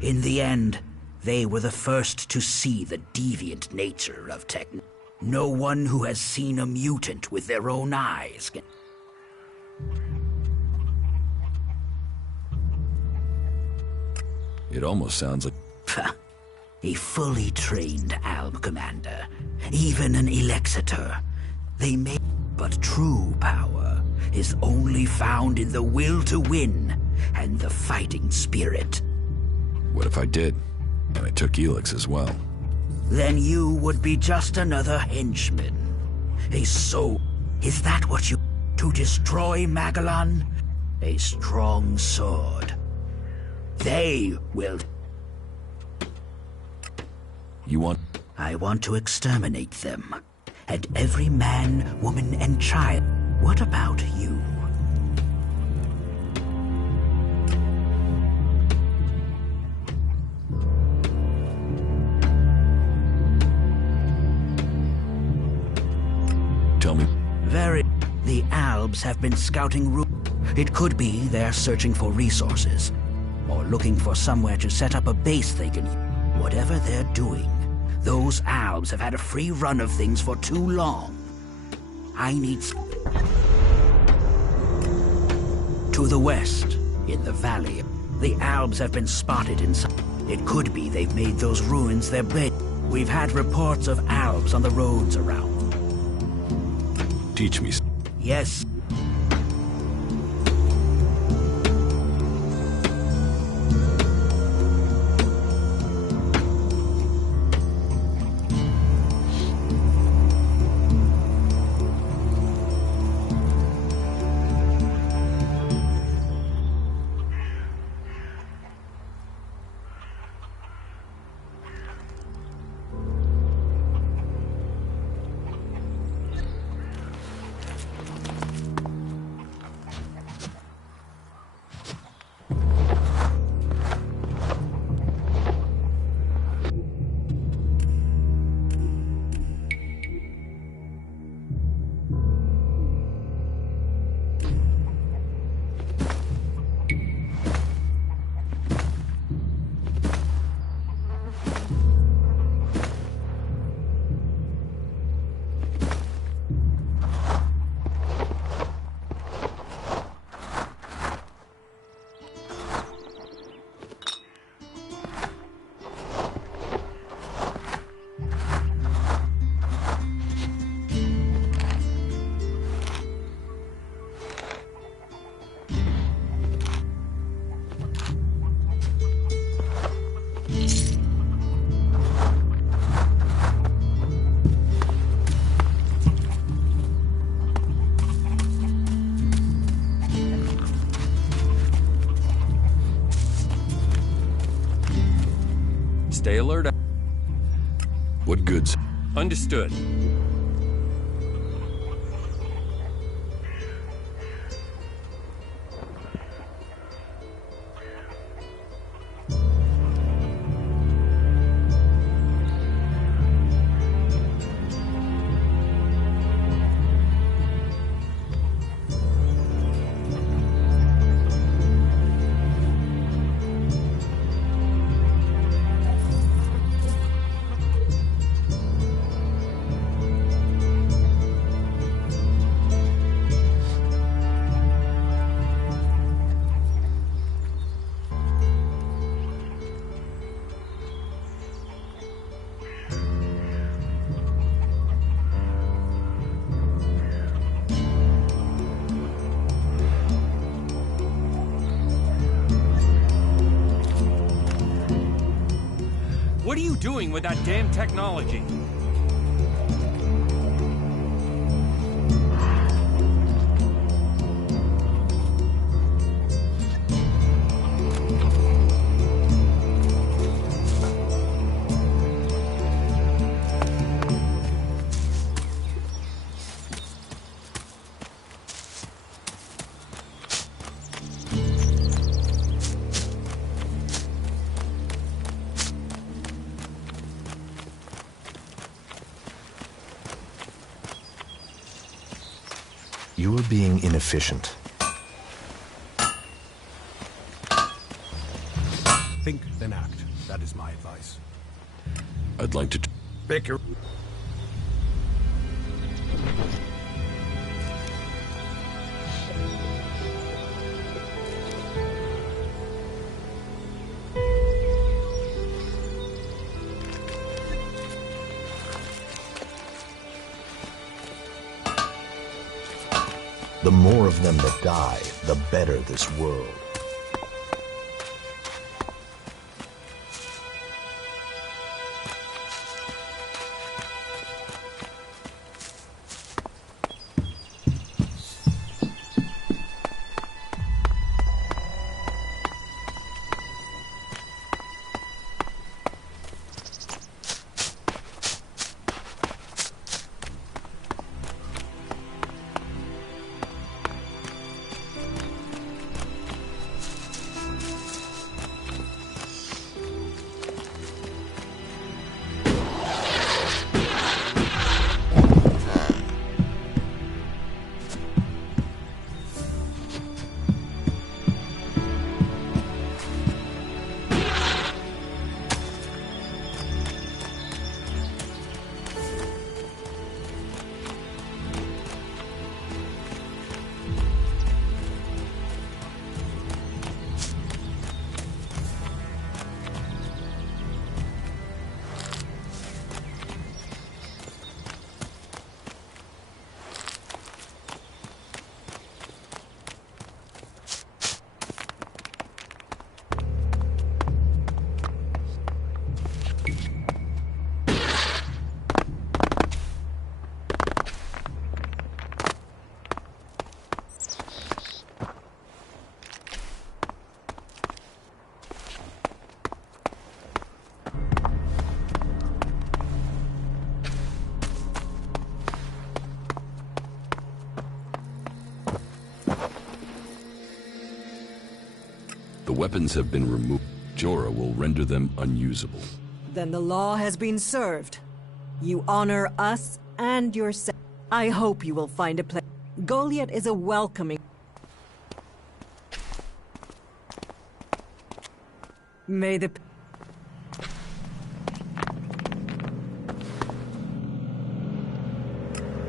In the end, they were the first to see the deviant nature of technology. No one who has seen a mutant with their own eyes can... It almost sounds like... A fully trained alb commander, even an Elexitor. They may... But true power is only found in the will to win and the fighting spirit. What if I did? And I took Elix as well? Then you would be just another henchman. A soul. Is that what you... To destroy Magellan? A strong sword. They will... You want... I want to exterminate them. And every man, woman, and child. What about you? Tell me. The Albs have been scouting route. It could be they're searching for resources. Or looking for somewhere to set up a base they can... Whatever they're doing, those Albs have had a free run of things for too long. I need... To the west, in the valley, the Albs have been spotted in some... It could be they've made those ruins their bed. We've had reports of Albs on the roads around. Teach me. Stay alert. What goods? Understood. What are you doing with that damn technology? You are being inefficient. Think, then act. That is my advice. I'd like to... Pick your... The more of them that die, the better this world. The weapons have been removed. Jorah will render them unusable. Then the law has been served. You honor us and yourself. I hope you will find a place. Goliath is a welcoming... May the...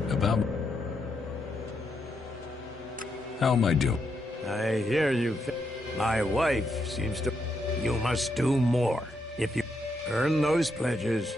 About... How am I doing? I hear you. My wife seems to... You must do more. If you earn those pledges...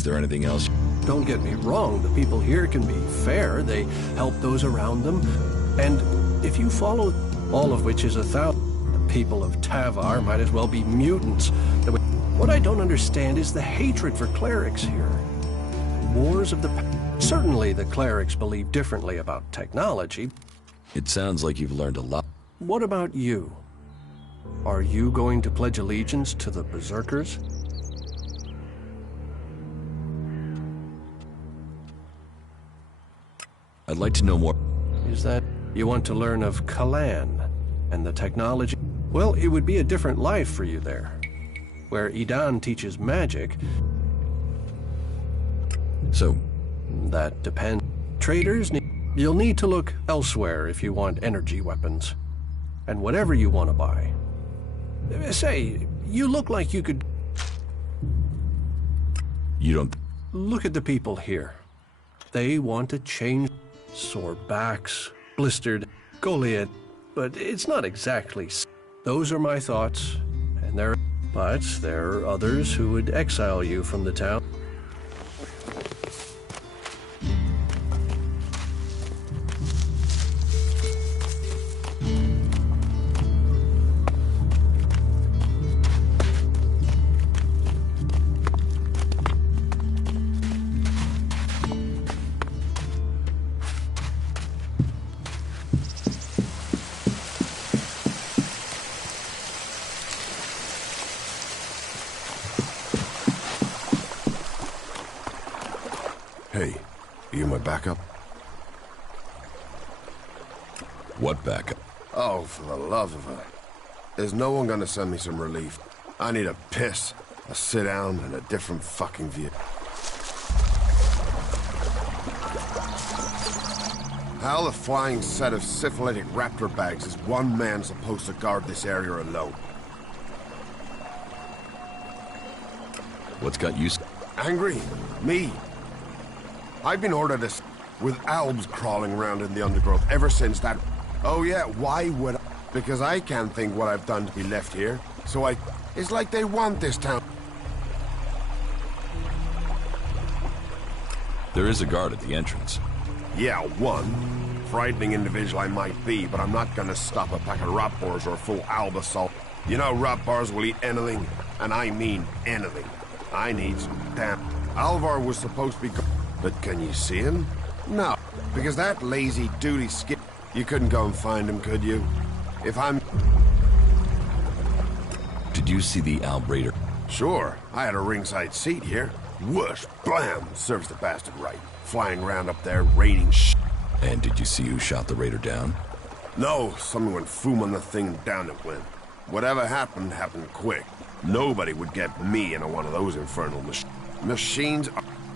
Is there anything else? Don't get me wrong, the people here can be fair. They help those around them. And if you follow, all of which is 1,000, the people of Tavar might as well be mutants. What I don't understand is the hatred for clerics here. Wars of the past. Certainly the clerics believe differently about technology. It sounds like you've learned a lot. What about you? Are you going to pledge allegiance to the Berserkers? I'd like to know more. Is that you want to learn of Kalan and the technology? Well, it would be a different life for you there, where Idan teaches magic. So, that depends. Traders, you'll need to look elsewhere if you want energy weapons. And whatever you want to buy. Say, you look like you could... You don't... Look at the people here. They want to change sore backs, blistered, Goliath, but it's not exactly... Those are my thoughts, and but there are others who would exile you from the town. Hey, you my backup? What backup? Oh, for the love of her. Is no one gonna send me some relief? I need a piss, a sit down, and a different fucking view. How the flying set of syphilitic raptor bags is one man supposed to guard this area alone? What's got you... Angry? Me? I've been ordered this with albs crawling around in the undergrowth ever since that... Oh yeah, why would I? Because I can't think what I've done to be left here. So it's like they want this town. There is a guard at the entrance. Yeah, one. Frightening individual I might be, but I'm not gonna stop a pack of Raptors or a full alb assault. You know Raptors will eat anything, and I mean anything. I need some damn... Alvar was supposed to be... But can you see him? No, because that lazy duty skip... You couldn't go and find him, could you? If I'm... Did you see the Alb Raider? Sure, I had a ringside seat here. Whoosh, blam, serves the bastard right. Flying around up there, raining sh... And did you see who shot the Raider down? No, someone went foom on the thing and down it went. Whatever happened, happened quick. Nobody would get me into one of those infernal machines.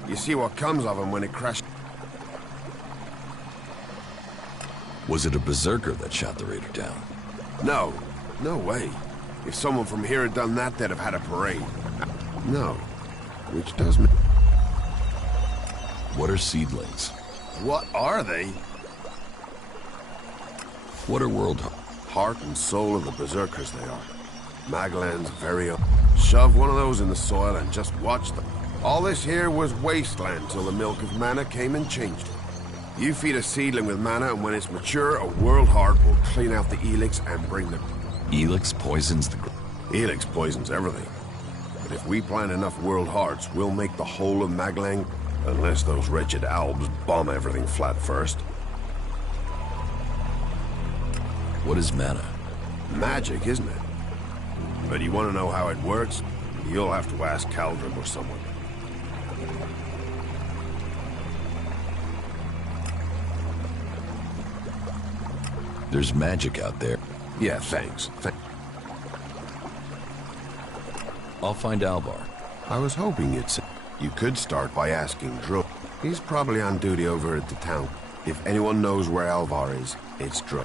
You see what comes of them when it crashed. Was it a berserker that shot the Raider down? No, no way. If someone from here had done that, they'd have had a parade. No, which does me. What are seedlings? What are they? What are world... Heart and soul of the berserkers they are. Maglan's very own. Shove one of those in the soil and just watch them. All this here was wasteland till the milk of mana came and changed it. You feed a seedling with mana, and when it's mature, a world heart will clean out the Elix and bring them. Elix poisons the... Elix poisons everything. But if we plant enough world hearts, we'll make the whole of Maglang, unless those wretched albs bomb everything flat first. What is mana? Magic, isn't it? But you want to know how it works? You'll have to ask Caldrum or someone. There's magic out there. Yeah, thanks. I'll find Alvar. I was hoping you'd say... You could start by asking Drew. He's probably on duty over at the town. If anyone knows where Alvar is, it's Drew.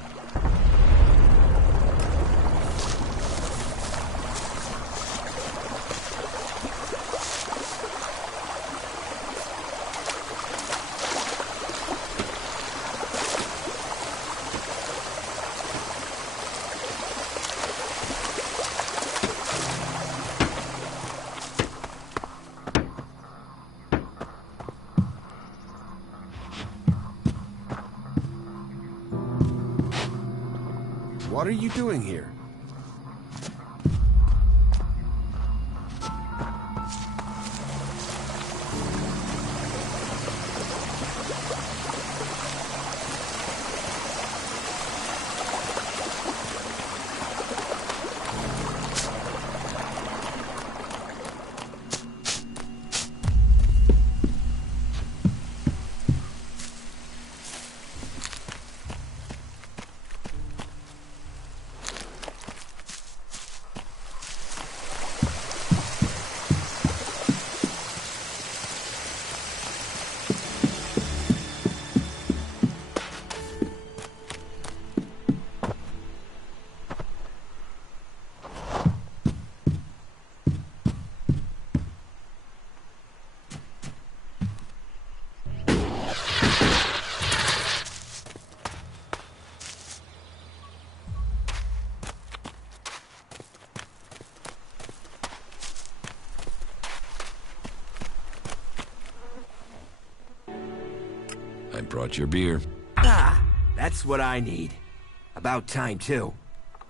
What are you doing here? I brought your beer. Ah, that's what I need. About time, too.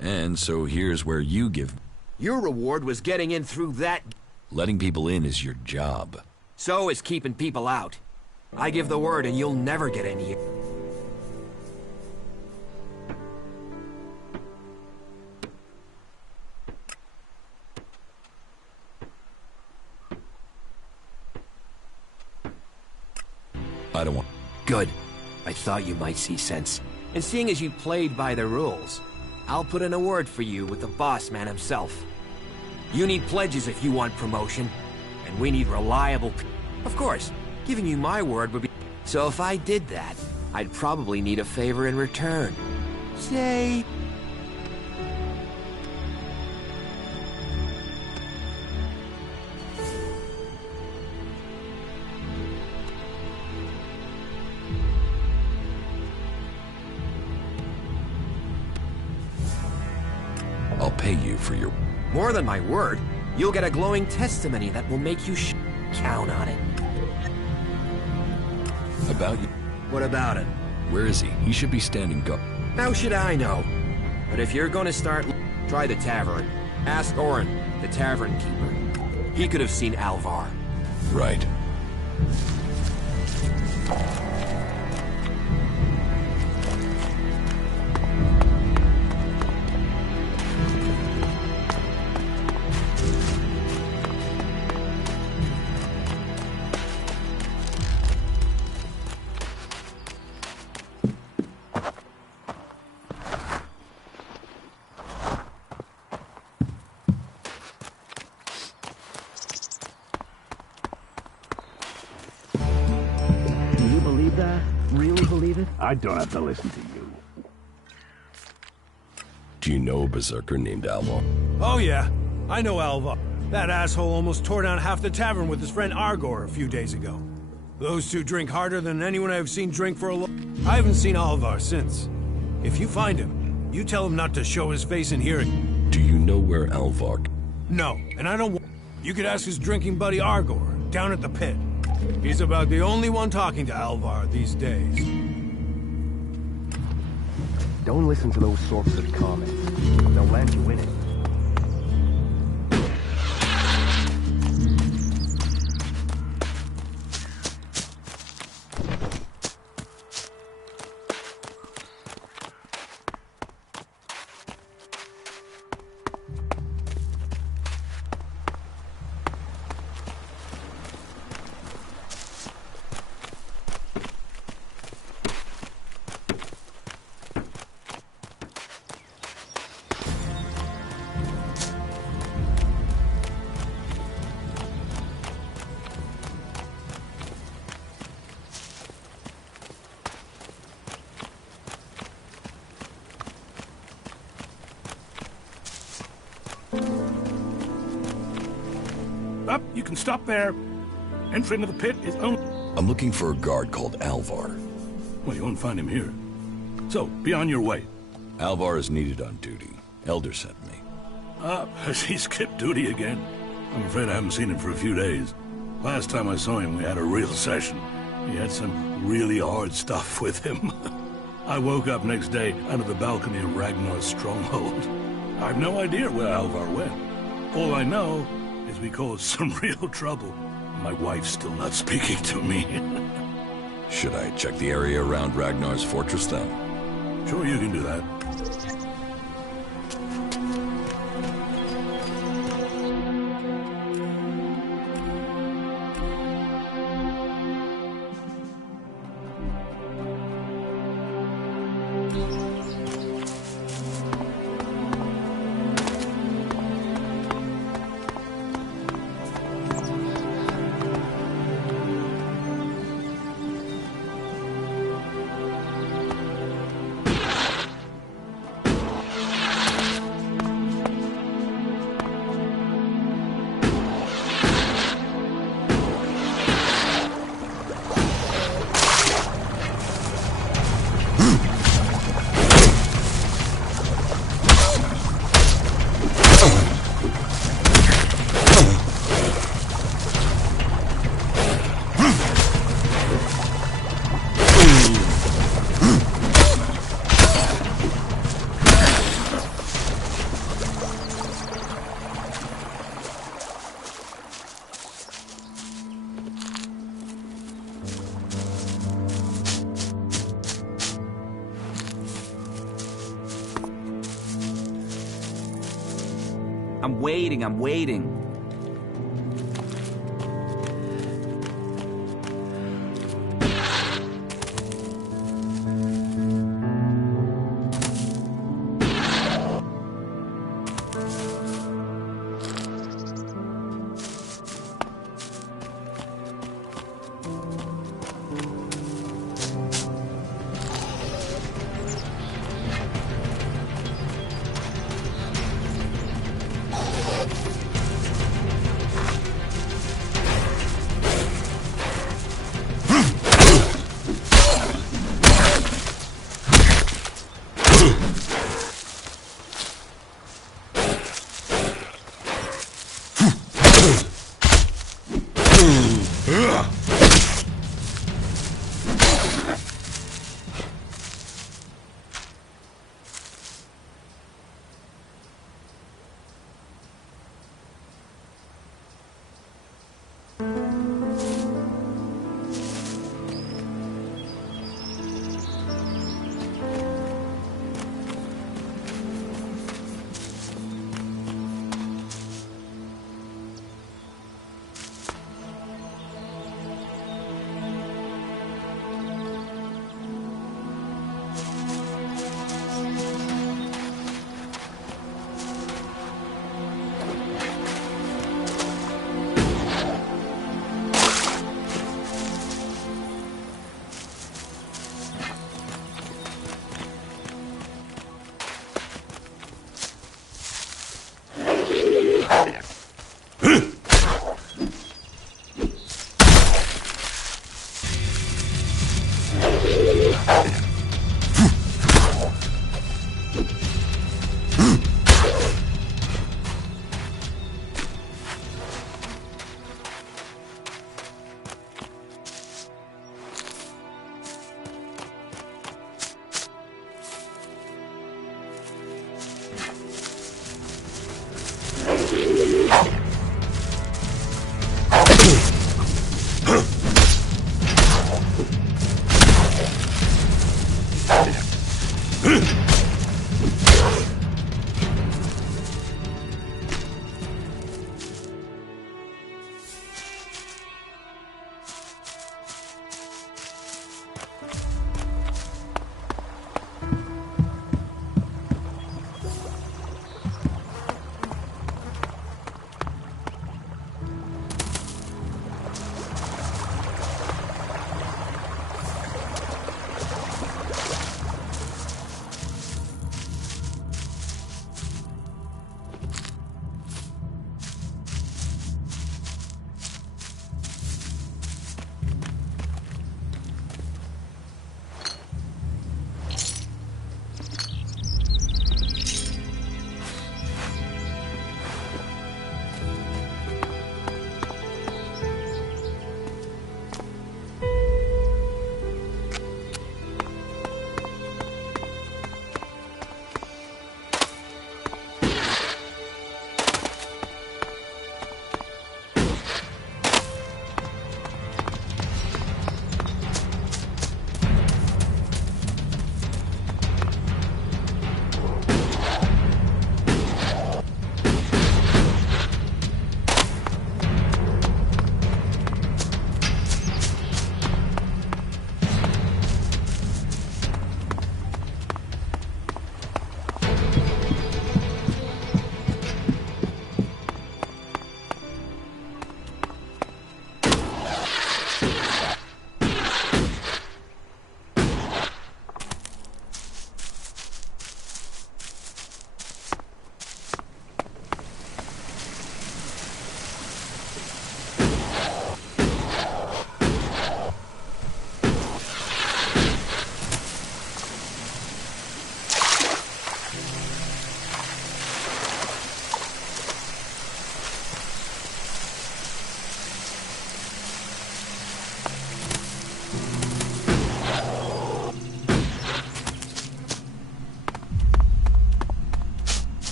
And so here's where you give... Your reward was getting in through that... Letting people in is your job. So is keeping people out. I give the word and you'll never get in here. I don't want... Good. I thought you might see sense. And seeing as you played by the rules, I'll put in a word for you with the boss man himself. You need pledges if you want promotion, and we need reliable... Of course, giving you my word would be... So if I did that, I'd probably need a favor in return. Say... I'll pay you for your... More than my word, you'll get a glowing testimony that will make you count on it. About you? What about it? Where is he? He should be standing guard. How should I know? But if you're gonna start, try the tavern. Ask Orin, the tavern keeper. He could have seen Alvar. Right. I don't have to listen to you. Do you know a berserker named Alvar? Oh yeah, I know Alvar. That asshole almost tore down half the tavern with his friend Argor a few days ago. Those two drink harder than anyone I've seen drink for a long... I haven't seen Alvar since. If you find him, you tell him not to show his face in here. Do you know where Alvar... No, and I don't... You could ask his drinking buddy Argor, down at the pit. He's about the only one talking to Alvar these days. Don't listen to those sorts of comments. They'll land you in it. Up, you can stop there. Entry into the pit is only... I'm looking for a guard called Alvar. Well, you won't find him here. So, be on your way. Alvar is needed on duty. Elder sent me. Has he skipped duty again? I'm afraid I haven't seen him for a few days. Last time I saw him, we had a real session. He had some really hard stuff with him. I woke up next day under the balcony of Ragnar's stronghold. I've no idea where Alvar went. All I know is we caused some real trouble. My wife's still not speaking to me. Should I check the area around Ragnar's fortress then? Sure, you can do that. I'm waiting.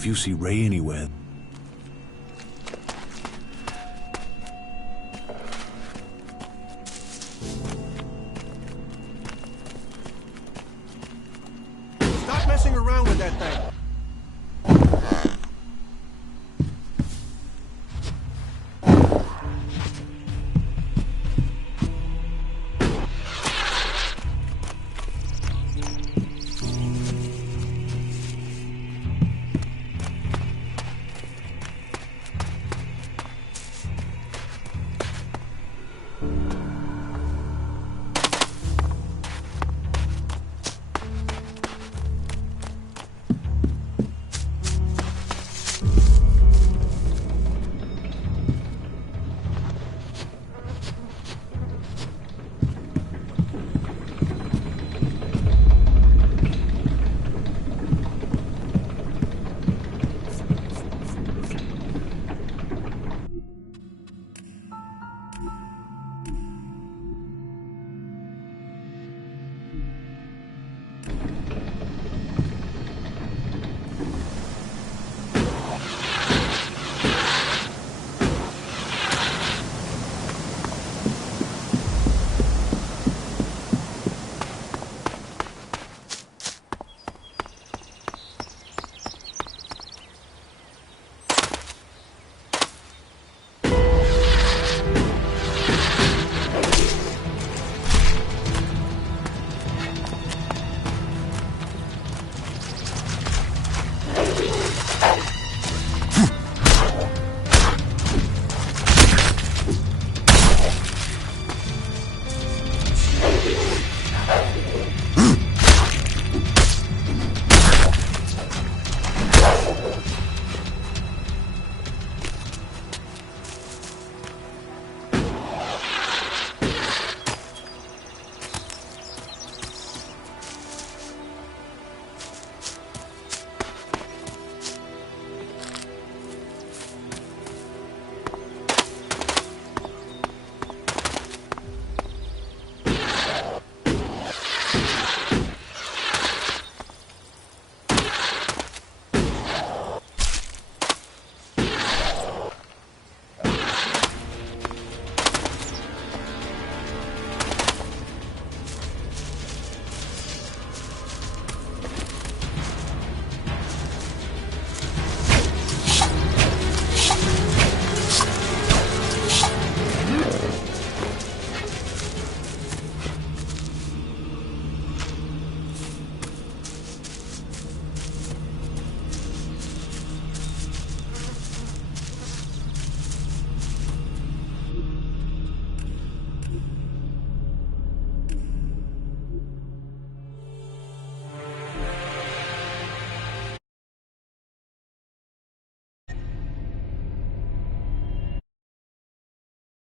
If you see Ray anywhere,